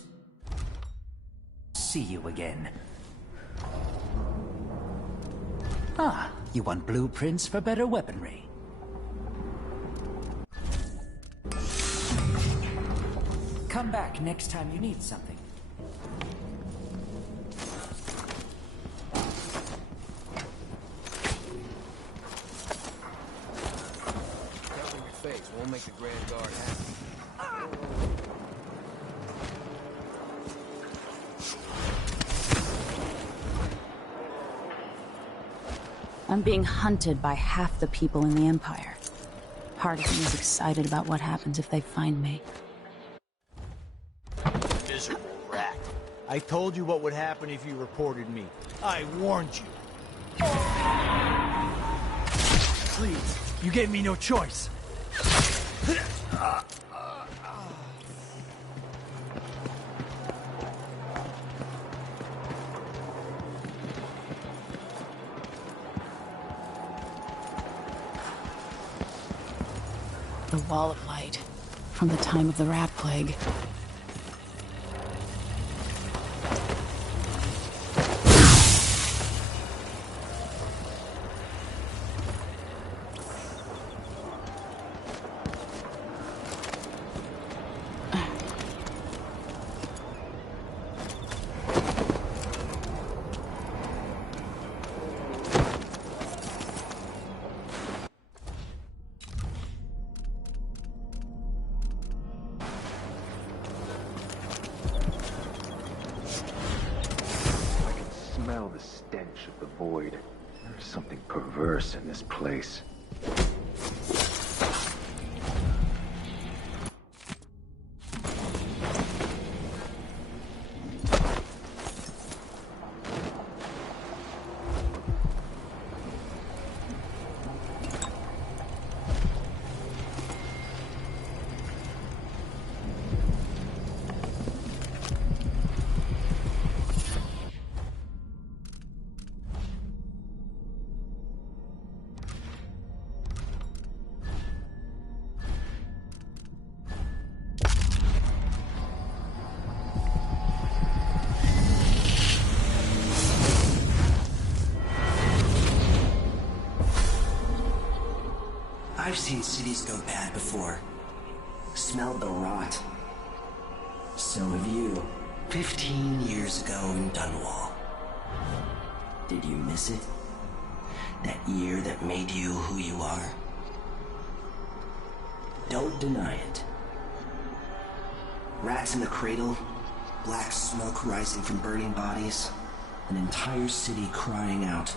see you again. Ah, you want blueprints for better weaponry. Come back next time you need something. Covering your face won't make the Grand Guard happy. I'm being hunted by half the people in the Empire. Part of me is excited about what happens if they find me. Miserable rat. I told you what would happen if you reported me. I warned you. Please, you gave me no choice. The Wall of Light, from the time of the Rat Plague. Smell the stench of the void. There's something perverse in this place. I've seen cities go bad before. Smelled the rot. So have you. 15 years ago in Dunwall. Did you miss it? That year that made you who you are? Don't deny it. Rats in the cradle, black smoke rising from burning bodies, an entire city crying out.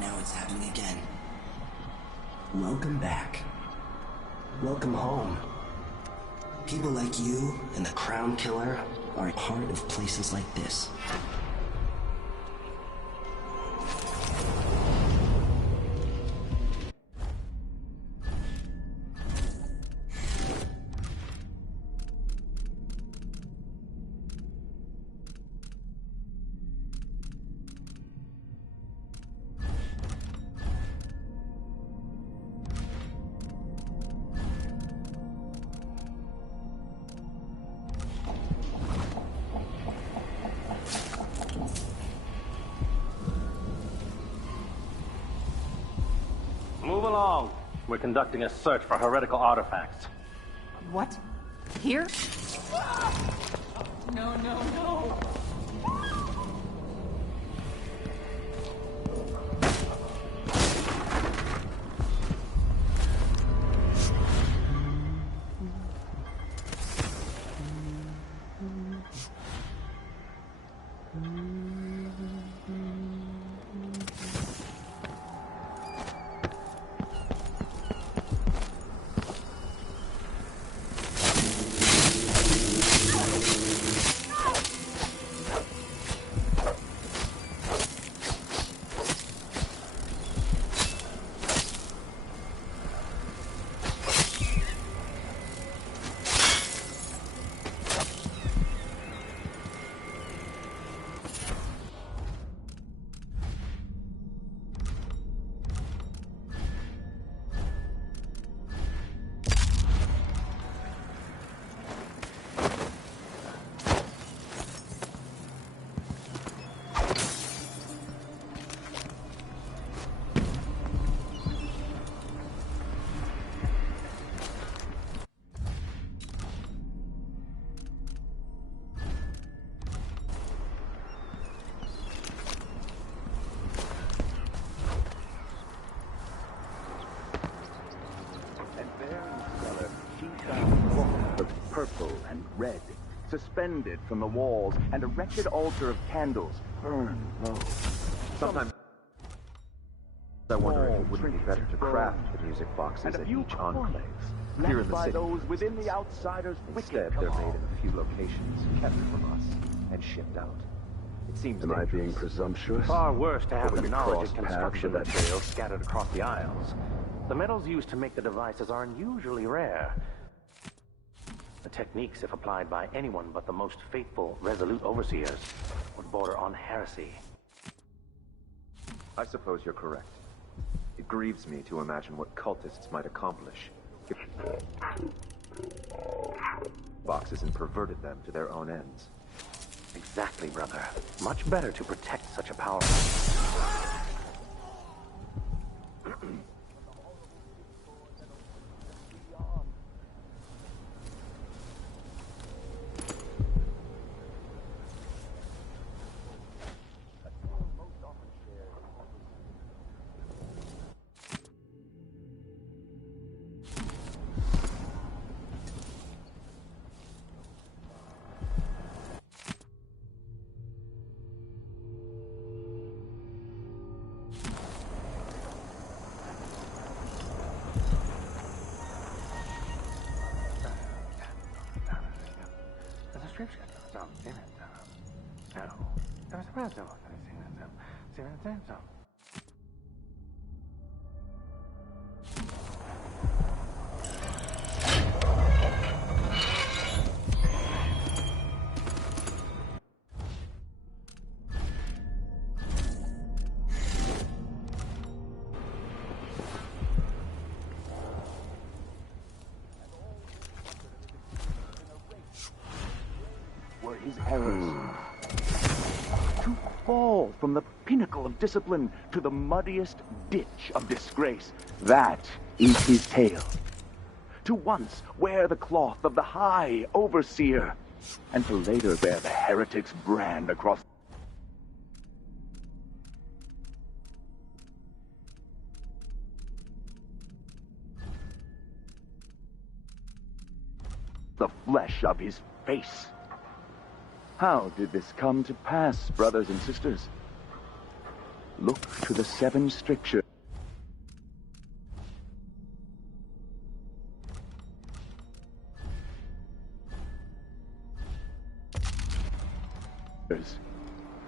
Now it's happening again. Welcome back. Welcome home. People like you and the Crown Killer are a part of places like this. Move along. We're conducting a search for heretical artifacts. What? Here? No, no, no. purple and red, suspended from the walls, and a wretched altar of candles burn low. Sometimes I wonder if it wouldn't be better to craft the music boxes at each enclave, here in the by city. those within the outsider's Instead, they're made in a few locations, kept from us, and shipped out. It seems Am I being presumptuous? Far worse to have But the we knowledge of crossed paths construction with that- materials scattered across the aisles. The metals used to make the devices are unusually rare. The techniques, if applied by anyone but the most faithful, resolute overseers, would border on heresy. I suppose you're correct. It grieves me to imagine what cultists might accomplish if boxes and perverted them to their own ends. Exactly, brother. Much better to protect such a power. Were his errors. To fall from the pinnacle of discipline to the muddiest ditch of disgrace, that is his tale. To once wear the cloth of the high overseer, and to later bear the heretic's brand across the flesh of his face. How did this come to pass, brothers and sisters? Look to the 7 strictures.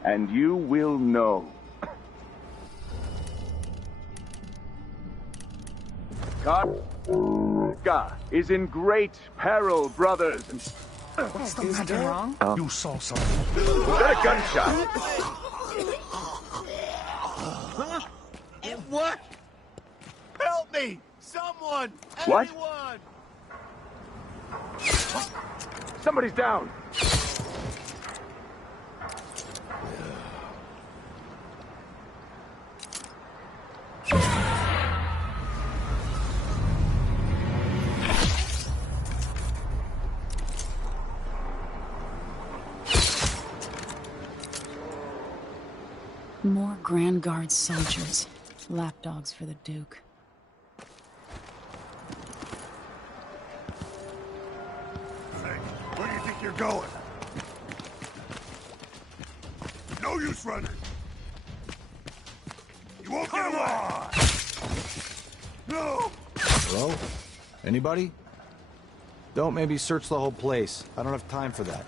And you will know. God is in great peril, brothers. What's the matter? Wrong? You saw something. Was that a gunshot? It what? Help me! Someone! What? Anyone! Somebody's down. More Grand Guard soldiers. Lapdogs for the Duke. Hey, where do you think you're going? No use running. You won't get away. No. Hello? Anybody? Don't maybe search the whole place. I don't have time for that.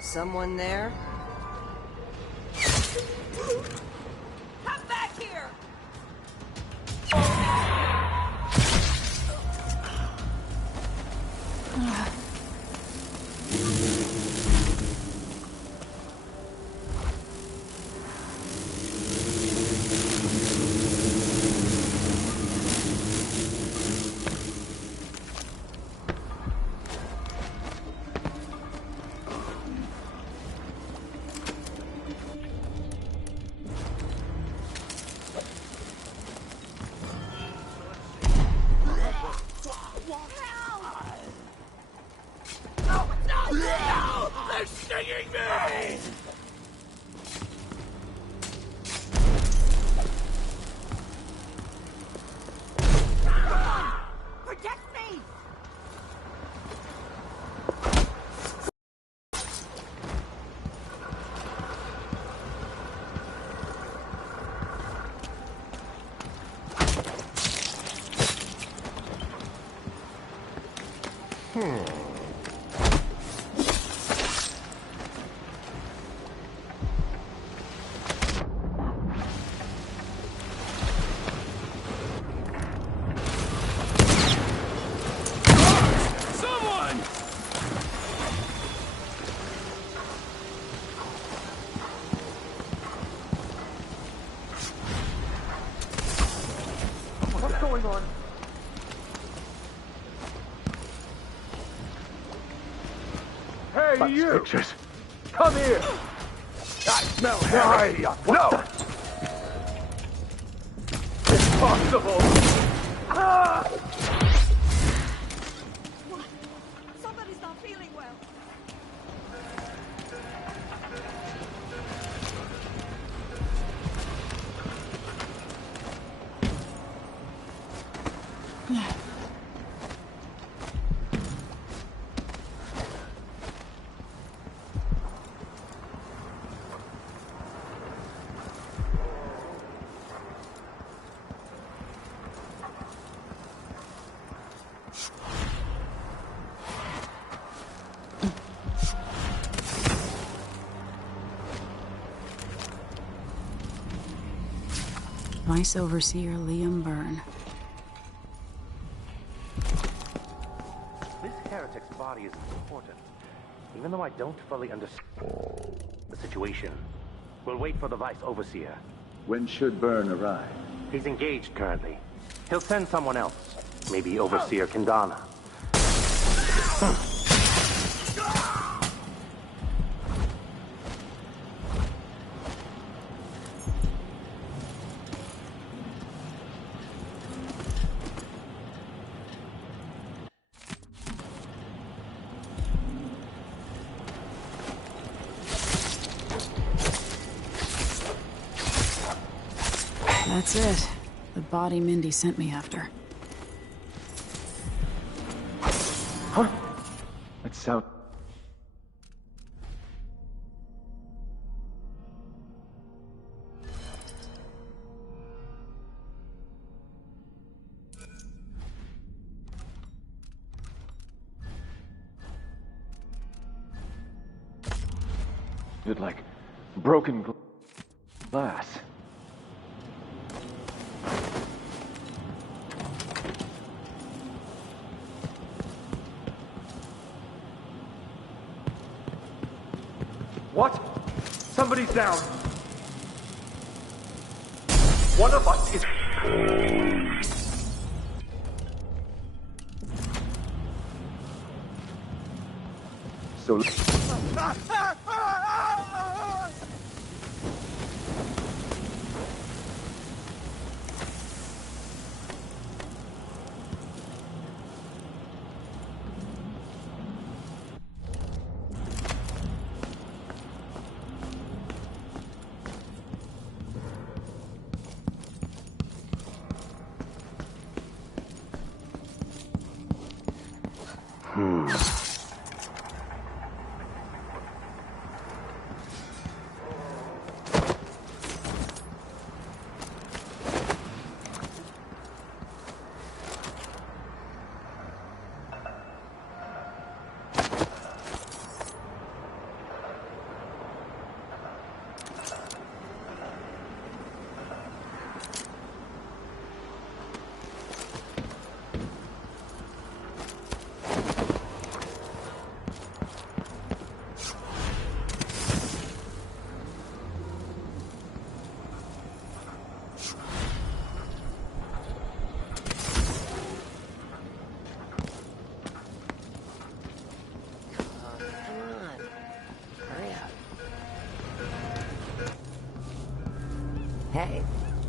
Someone there? Come back here! No! They're stinging me! Protect me! Someone! What's going on? Hey, you! Pictures. Come here! I smell heavy. No! Impossible! Ah! What? Somebody's not feeling well. Vice Overseer Liam Byrne. This heretic's body is important, even though I don't fully understand the situation. We'll wait for the Vice Overseer. When should Byrne arrive? He's engaged currently. He'll send someone else. Maybe Overseer Kendana. That's it. The body Mindy sent me after. Huh? That sound... It like broken glass. What? Somebody's down. One of us is... So...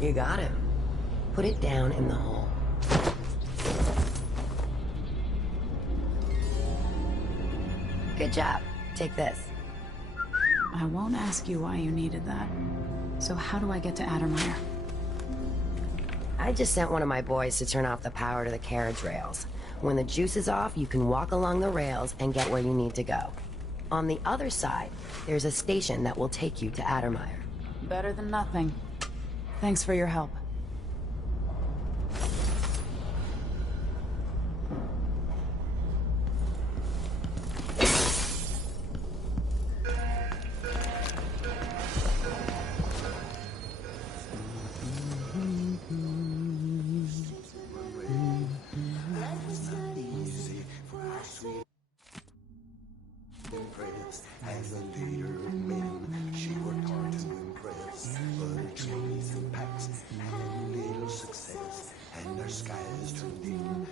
You got him. Put it down in the hole. Good job. Take this. I won't ask you why you needed that. So how do I get to Addermire? I just sent one of my boys to turn off the power to the carriage rails. When the juice is off, you can walk along the rails and get where you need to go. On the other side, there's a station that will take you to Addermire. Better than nothing. Thanks for your help. As a leader of men, she worked hard to impress, but her dreams and packs had little success, and her skies turned dim.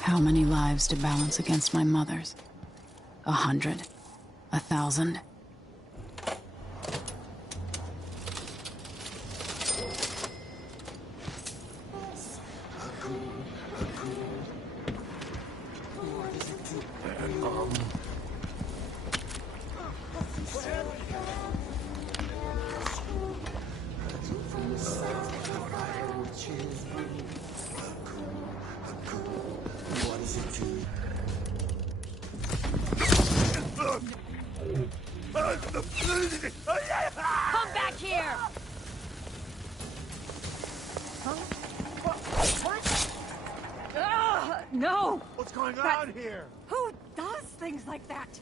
How many lives to balance against my mother's? 100? 1,000? Come back here! Huh? What? No! What's going on here? Who does things like that?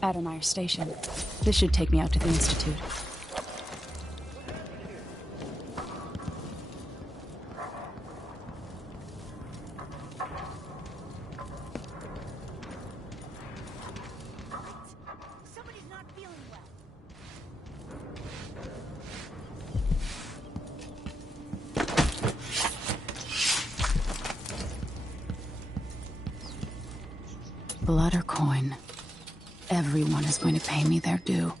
Addermire Station. This should take me out to the Institute. Somebody's not feeling well. Blood or coin. Everyone is going to pay me their due.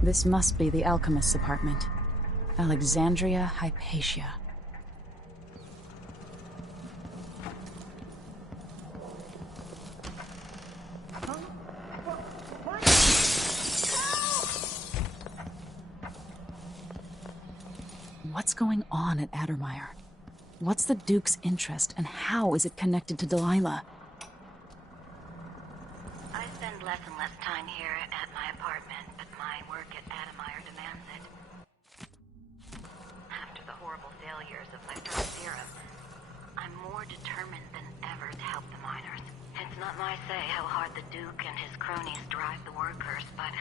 This must be the alchemist's apartment. Alexandria Hypatia. on at Addermire? What's the Duke's interest, and how is it connected to Delilah? I spend less and less time here at my apartment, but my work at Addermire demands it. After the horrible failures of my first serum, I'm more determined than ever to help the miners. It's not my say how hard the Duke and his cronies drive the workers, but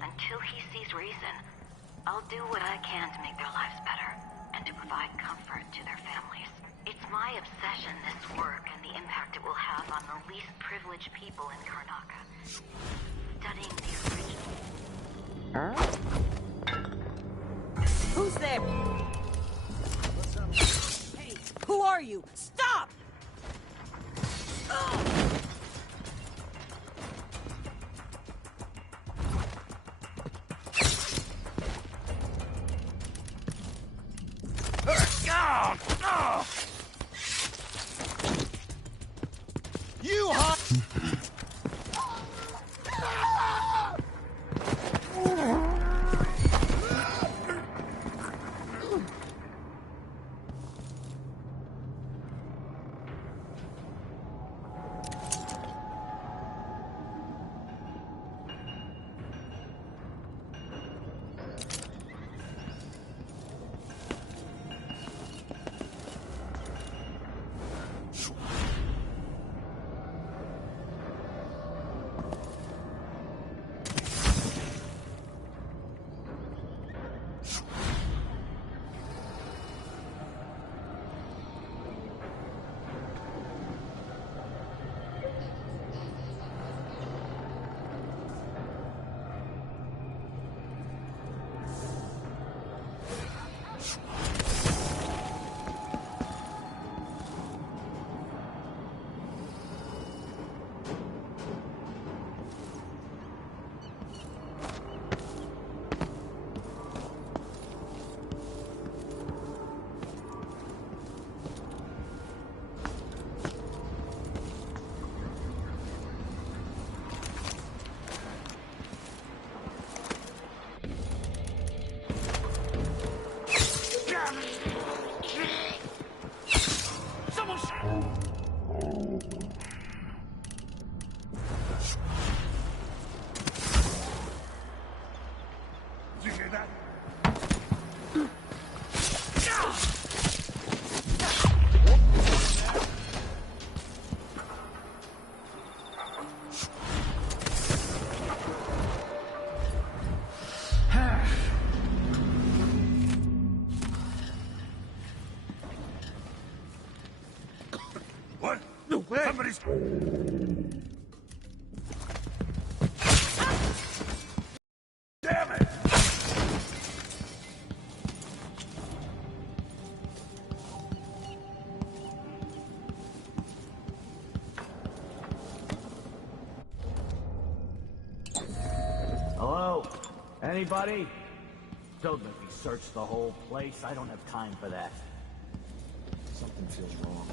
until he sees reason, I'll do what I can to make their lives better, and to provide comfort to their families. It's my obsession, this work, and the impact it will have on the least privileged people in Karnaca. Studying the original... Who's there? Hey, who are you? Stop! You hot! You hear that? What? No way! Somebody's... Damn it! Hello? Anybody? Don't make me search the whole place. I don't have time for that. Something feels wrong.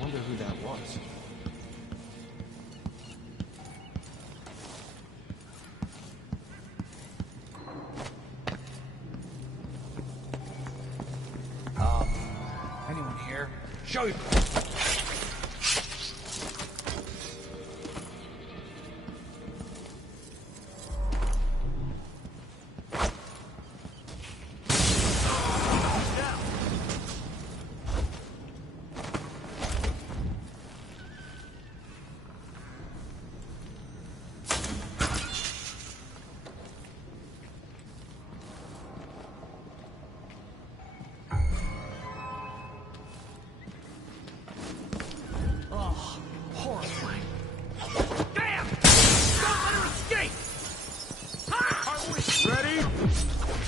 Wonder who that was. Anyone here? Show you.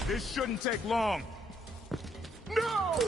This shouldn't take long. No!